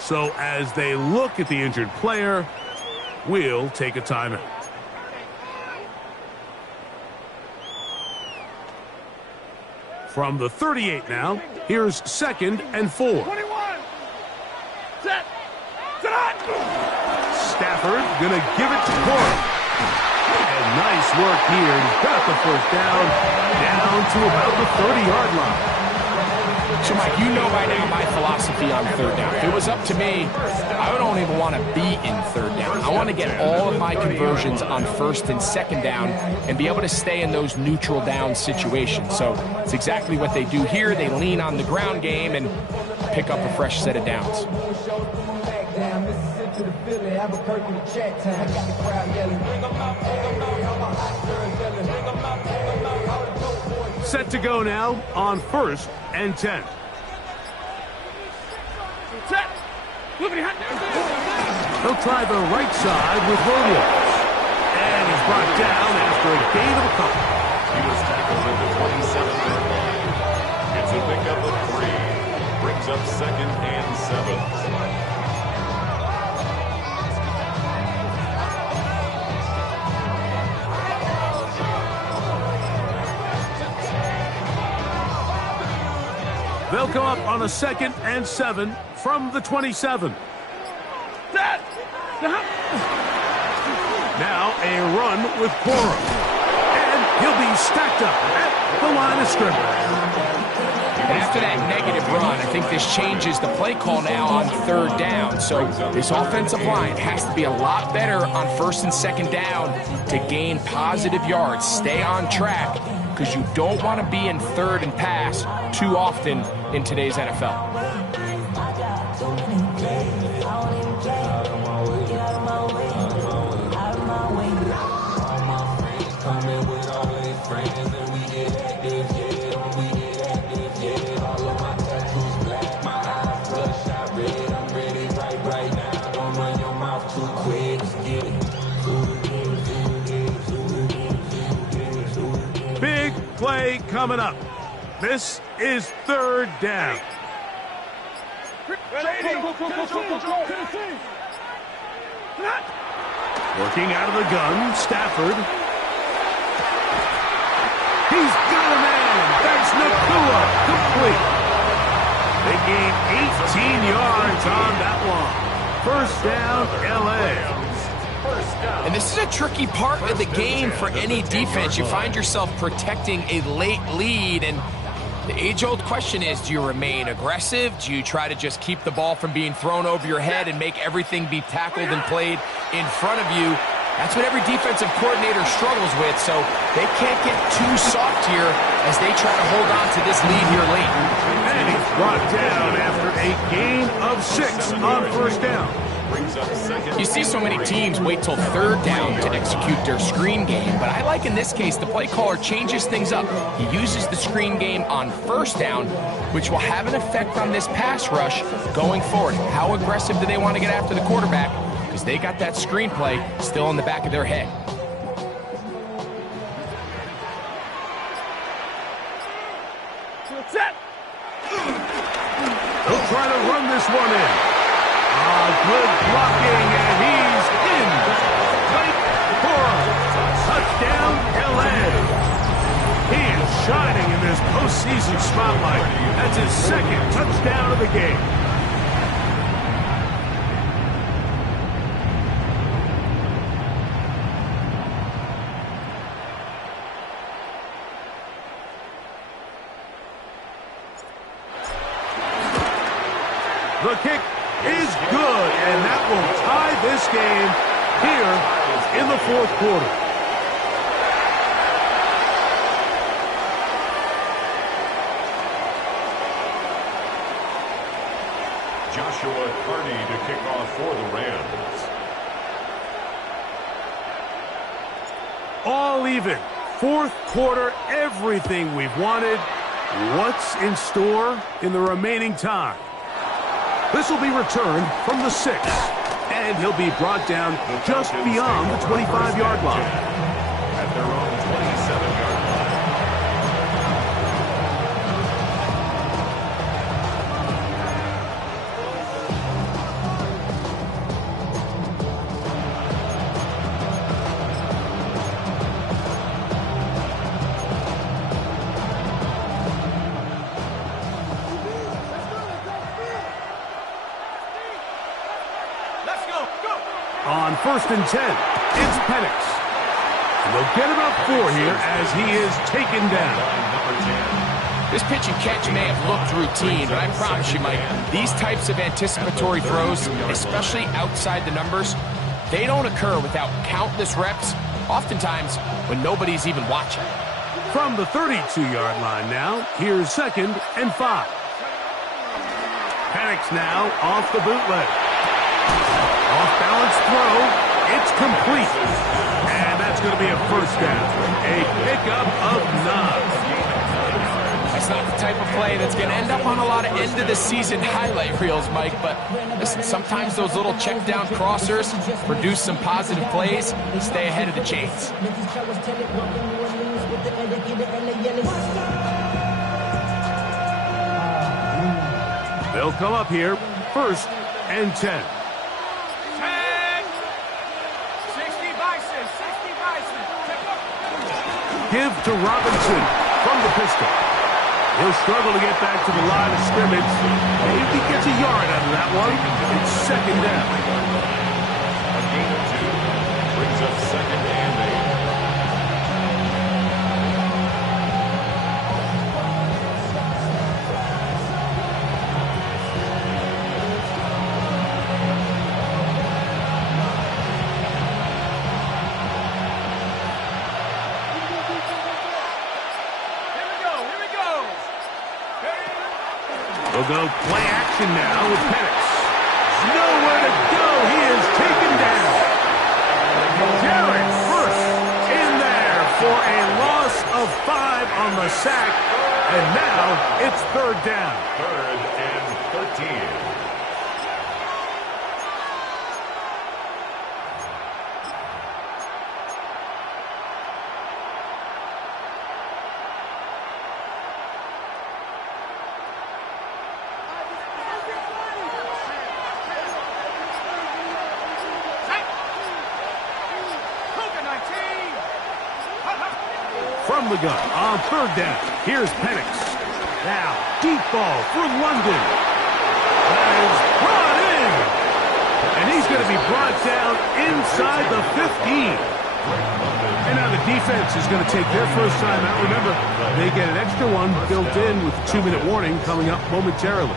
So as they look at the injured player, we'll take a timeout. From the 38 now, here's second and 4. 21! Set! Set! Stafford gonna give it to Cora. And nice work here. He's got the first down to about the 30-yard line. So, Mike, you know by now my philosophy on third down. If it was up to me, I don't even want to be in third down. I want to get all of my conversions on first and second down and be able to stay in those neutral down situations. So it's exactly what they do here. They lean on the ground game and pick up a fresh set of downs. Set to go now on 1st and 10. Set. He'll try the right side with Williams. And he's brought down after a gain of a couple. He was tackled at the 27-yard line. It's a pickup of 3. Brings up 2nd and 7. They'll come up on a 2nd and 7 from the 27. Now a run with Cora. And he'll be stacked up at the line of scrimmage. And after that negative run, I think this changes the play call now on third down. So this offensive line has to be a lot better on 1st and 2nd down to gain positive yards. Stay on track, because you don't want to be in third and pass too often in today's NFL. Big play coming up. This is 3rd down. Working out of the gun, Stafford. He's got a man. That's Nacua. Complete. They gain 18 yards on that one. 1st down, L.A. And this is a tricky part of the game for any defense. You find yourself protecting a late lead, and the age-old question is, do you remain aggressive? Do you try to just keep the ball from being thrown over your head and make everything be tackled and played in front of you? That's what every defensive coordinator struggles with, so they can't get too soft here as they try to hold on to this lead here late. And he's brought down after a gain of 6 on 1st down. You see so many teams wait till third down to execute their screen game, but I like in this case the play caller changes things up. He uses the screen game on 1st down, which will have an effect on this pass rush going forward. How aggressive do they want to get after the quarterback? Because they got that screen play still in the back of their head. Set. He'll try to run this one in. Good blocking, and he's in. Blake Cora. Touchdown, L.A. He is shining in this postseason spotlight. That's his 2nd touchdown of the game. The kick is good, and that will tie this game here in the 4th quarter. Joshua Carney to kick off for the Rams. All even. 4th quarter, everything we've wanted. What's in store in the remaining time? This will be returned from the 6, and he'll be brought down just beyond the 25-yard line. At their own 27-yard line. On 1st and 10, it's Penix. And they'll get about 4 here as he is taken down. Number 10. This pitch and catch may have looked routine, but I promise you, Mike, these types of anticipatory throws, especially outside the numbers, they don't occur without countless reps, oftentimes when nobody's even watching. From the 32-yard line now, here's 2nd and 5. Penix now off the bootleg. Off-balance throw. It's complete. And that's going to be a first down. A pickup of 9. It's not the type of play that's going to end up on a lot of end-of-the-season highlight reels, Mike, but listen, sometimes those little check-down crossers produce some positive plays, stay ahead of the chains. They'll come up here, 1st and 10. 10. 60 Bison, 60 Bison. Give to Robinson from the pistol. He'll struggle to get back to the line of scrimmage. Maybe he gets a yard out of that one. It's 2nd down. A gain of 2 brings up 2nd and 8. We'll go play action now with Penix. Nowhere to go. He is taken down. Jarrett first in there for a loss of 5 on the sack. And now it's 3rd down. 3rd and 13. From the gun on 3rd down. Here's Penix. Now, deep ball for London. That is brought in. And he's going to be brought down inside the 15. And now the defense is going to take their first time out. Remember, they get an extra one built in with the 2-minute warning coming up momentarily.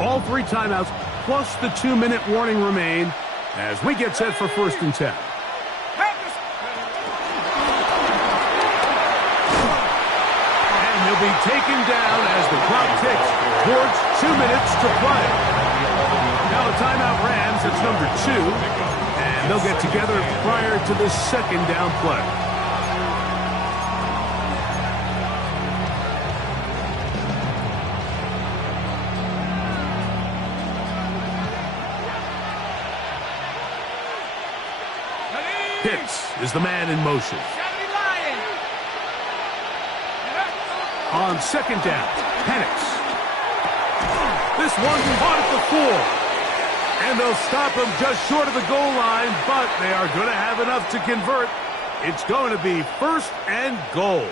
All 3 timeouts plus the 2-minute warning remain as we get set for 1st and 10. And they'll be taken down as the clock ticks towards 2 minutes to play. Now a timeout Rams, it's number 2, and they'll get together prior to this 2nd down play. Pitts is the man in motion. On 2nd down, Penix. This one caught at the 4. And they'll stop him just short of the goal line, but they are going to have enough to convert. It's going to be 1st and goal.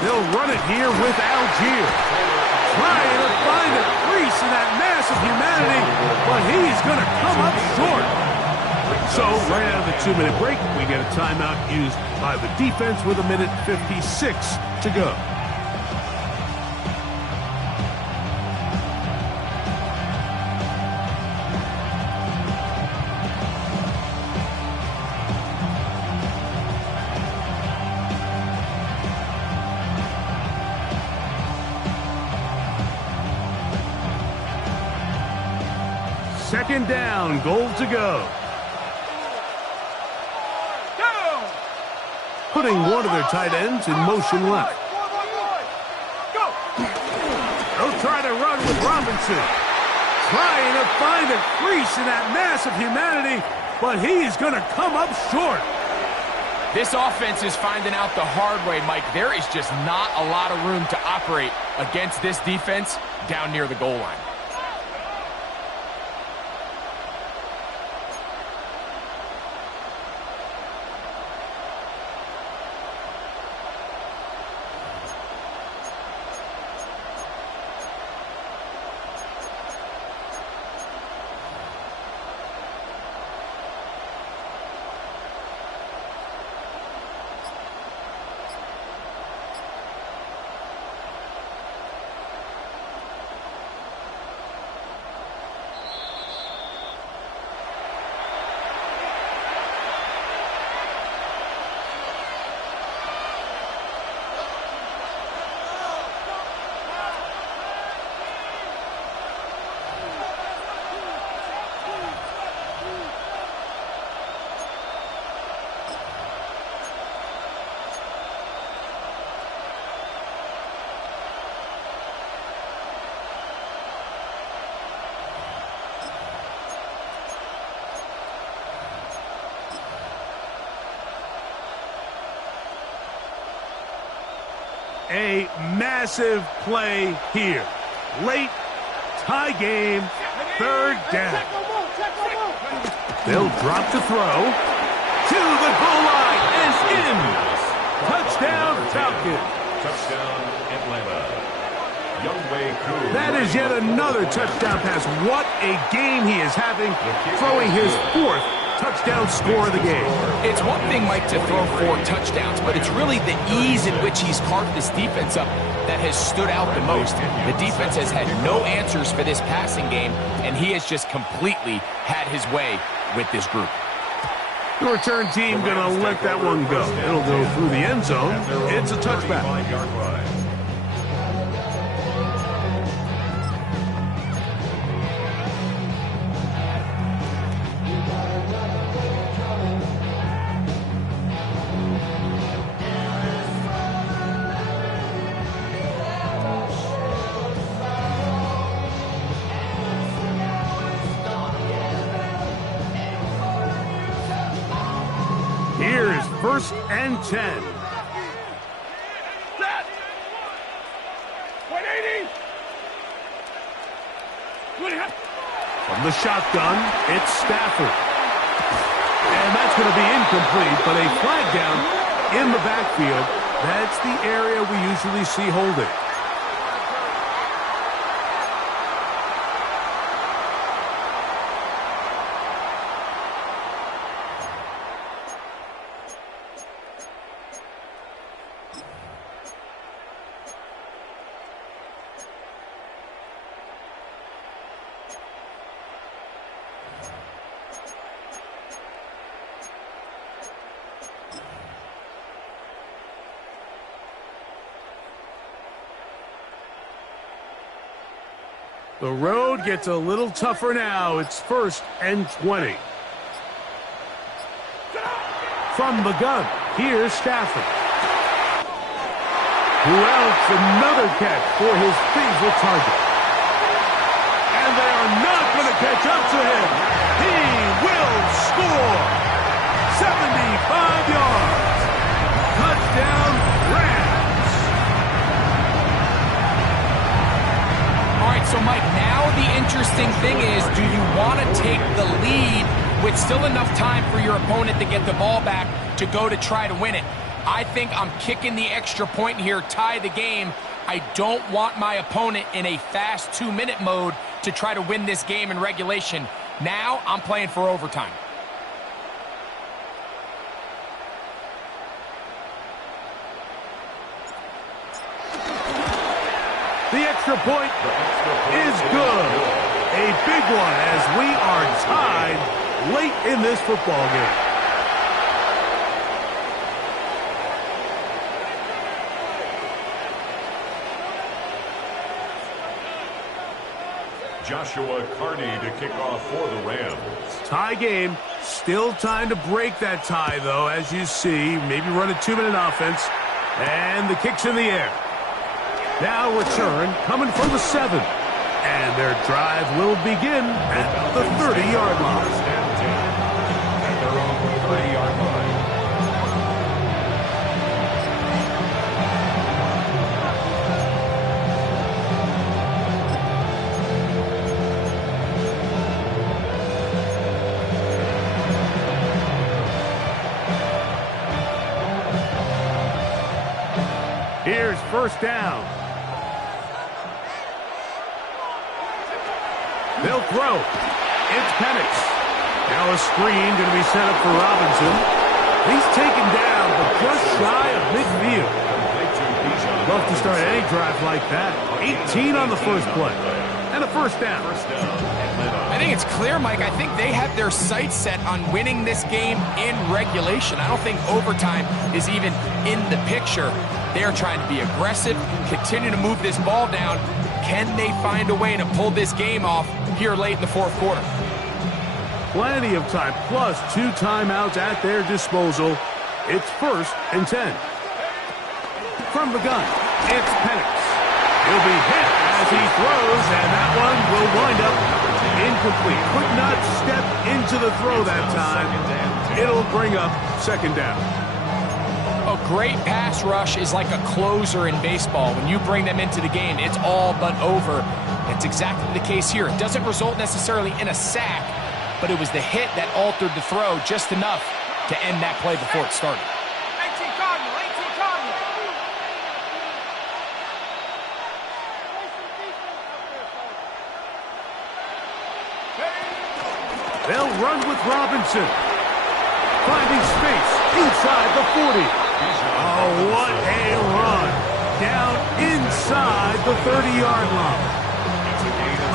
They'll run it here with Algier. Trying to find a crease in that mass of humanity, but he's going to come up short. So, right out of the 2-minute break, we get a timeout used by the defense with 1:56 to go. Second down, goal to go. putting one of their tight ends in motion left. They'll try to run with Robinson. Trying to find a crease in that mass of humanity, but he's going to come up short. This offense is finding out the hard way, Mike. There is just not a lot of room to operate against this defense down near the goal line. A massive play here. Late, tie game, third down. They'll drop to throw. To the goal line and in. Touchdown, Falcons. Touchdown, Atlanta. Younghoe Koo. That is yet another touchdown pass. What a game he is having, throwing his fourth touchdown score of the game. It's one thing, Mike, to throw 4 touchdowns, but it's really the ease in which he's carved this defense up that has stood out the most. The defense has had no answers for this passing game, and he has just completely had his way with this group. The return team going to let that one go. It'll go through the end zone. It's a touchback. Here is 1st and 10. Set. 180. From the shotgun, it's Stafford. And that's going to be incomplete, but a flag down in the backfield. That's the area we usually see holding. The road gets a little tougher now. It's 1st and 20. From the gun, here's Stafford. Who else? Another catch for his favorite target. And they are not going to catch up to him. He will score. 75 yards. Touchdown, Rams. All right, so Mike, now the interesting thing is, do you want to take the lead with still enough time for your opponent to get the ball back to go to try to win it? I think I'm kicking the extra point here, tie the game. I don't want my opponent in a fast 2-minute mode to try to win this game in regulation. Now I'm playing for overtime. The extra point is good. A big one as we are tied late in this football game. Joshua Carney to kick off for the Rams. Tie game, Still time to break that tie, though, as you see. Maybe run a 2-minute offense. And the kick's in the air. Now return coming from the 7. And their drive will begin at the 30-yard line. First and 10 at their own 30-yard line. Here's first down. They'll throw. It's Penix. Now a screen going to be set up for Robinson. He's taken down, but just shy of midfield. Love to start any drive like that. 18 on the first play. And a first down. I think it's clear, Mike. I think they have their sights set on winning this game in regulation. I don't think overtime is even in the picture. They're trying to be aggressive, continue to move this ball down. Can they find a way to pull this game off here late in the fourth quarter? Plenty of time, plus 2 timeouts at their disposal. It's first and 10. From the gun, it's Penix. He'll be hit as he throws, and that one will wind up incomplete. Could not step into the throw that time. It'll bring up second down. A great pass rush is like a closer in baseball. When you bring them into the game, it's all but over. That's exactly the case here. It doesn't result necessarily in a sack, but it was the hit that altered the throw just enough to end that play before it started. 18 Cardinal, 18 Cardinal. They'll run with Robinson. Finding space inside the 40. Oh, what a run. Down inside the 30-yard line.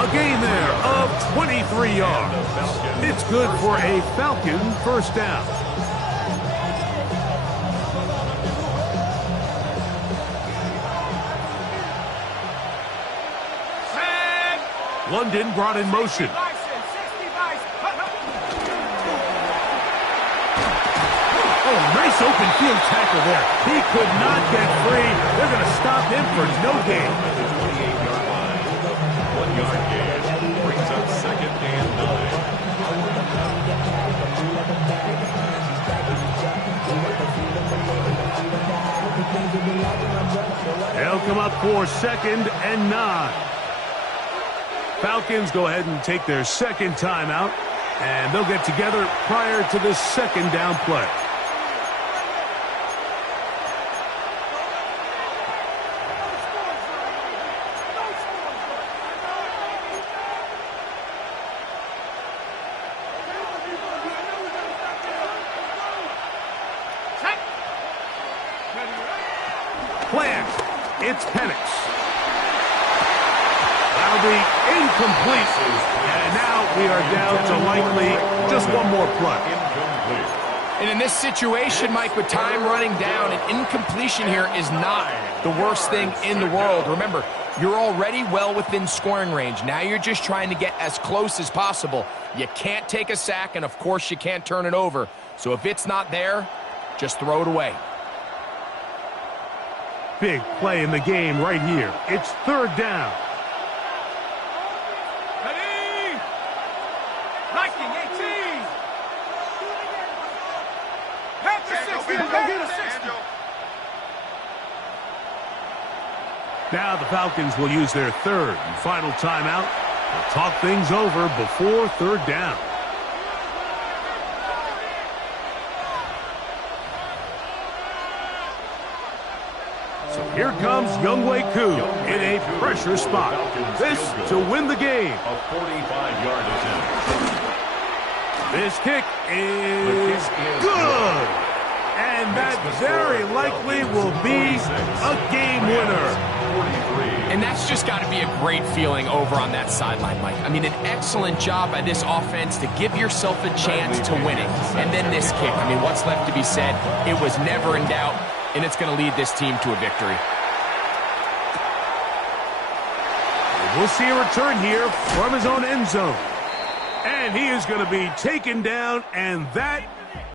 A gain there of 23 yards. It's good for a Falcon first down. London brought in motion. Oh, nice open field tackle there. He could not get free. They're going to stop him for no gain. At the 28-yard line. 1-yard gain brings up second and 9. They'll come up for second and 9. Falcons go ahead and take their second timeout, and they'll get together prior to the second down play. Plant. It's Penix. That'll be incomplete. And now we are down to likely just one more play. And in this situation, Mike, with time running down, an incompletion here is not the worst thing in the world. Remember, you're already well within scoring range. Now you're just trying to get as close as possible. You can't take a sack, and of course you can't turn it over. So if it's not there, just throw it away. Big play in the game right here. It's third down. Ready? Liking 18. Head to 60. Head to 60. Now the Falcons will use their third and final timeout to talk things over before third down. So here comes Younghoe Koo in a pressure spot. This to win the game. A 45-yard attempt. This kick is good. And that very likely will be a game winner. And that's just got to be a great feeling over on that sideline, Mike. I mean, an excellent job by this offense to give yourself a chance to win it. And then this kick. I mean, what's left to be said? It was never in doubt, and it's going to lead this team to a victory. We'll see a return here from his own end zone. And he is going to be taken down, and that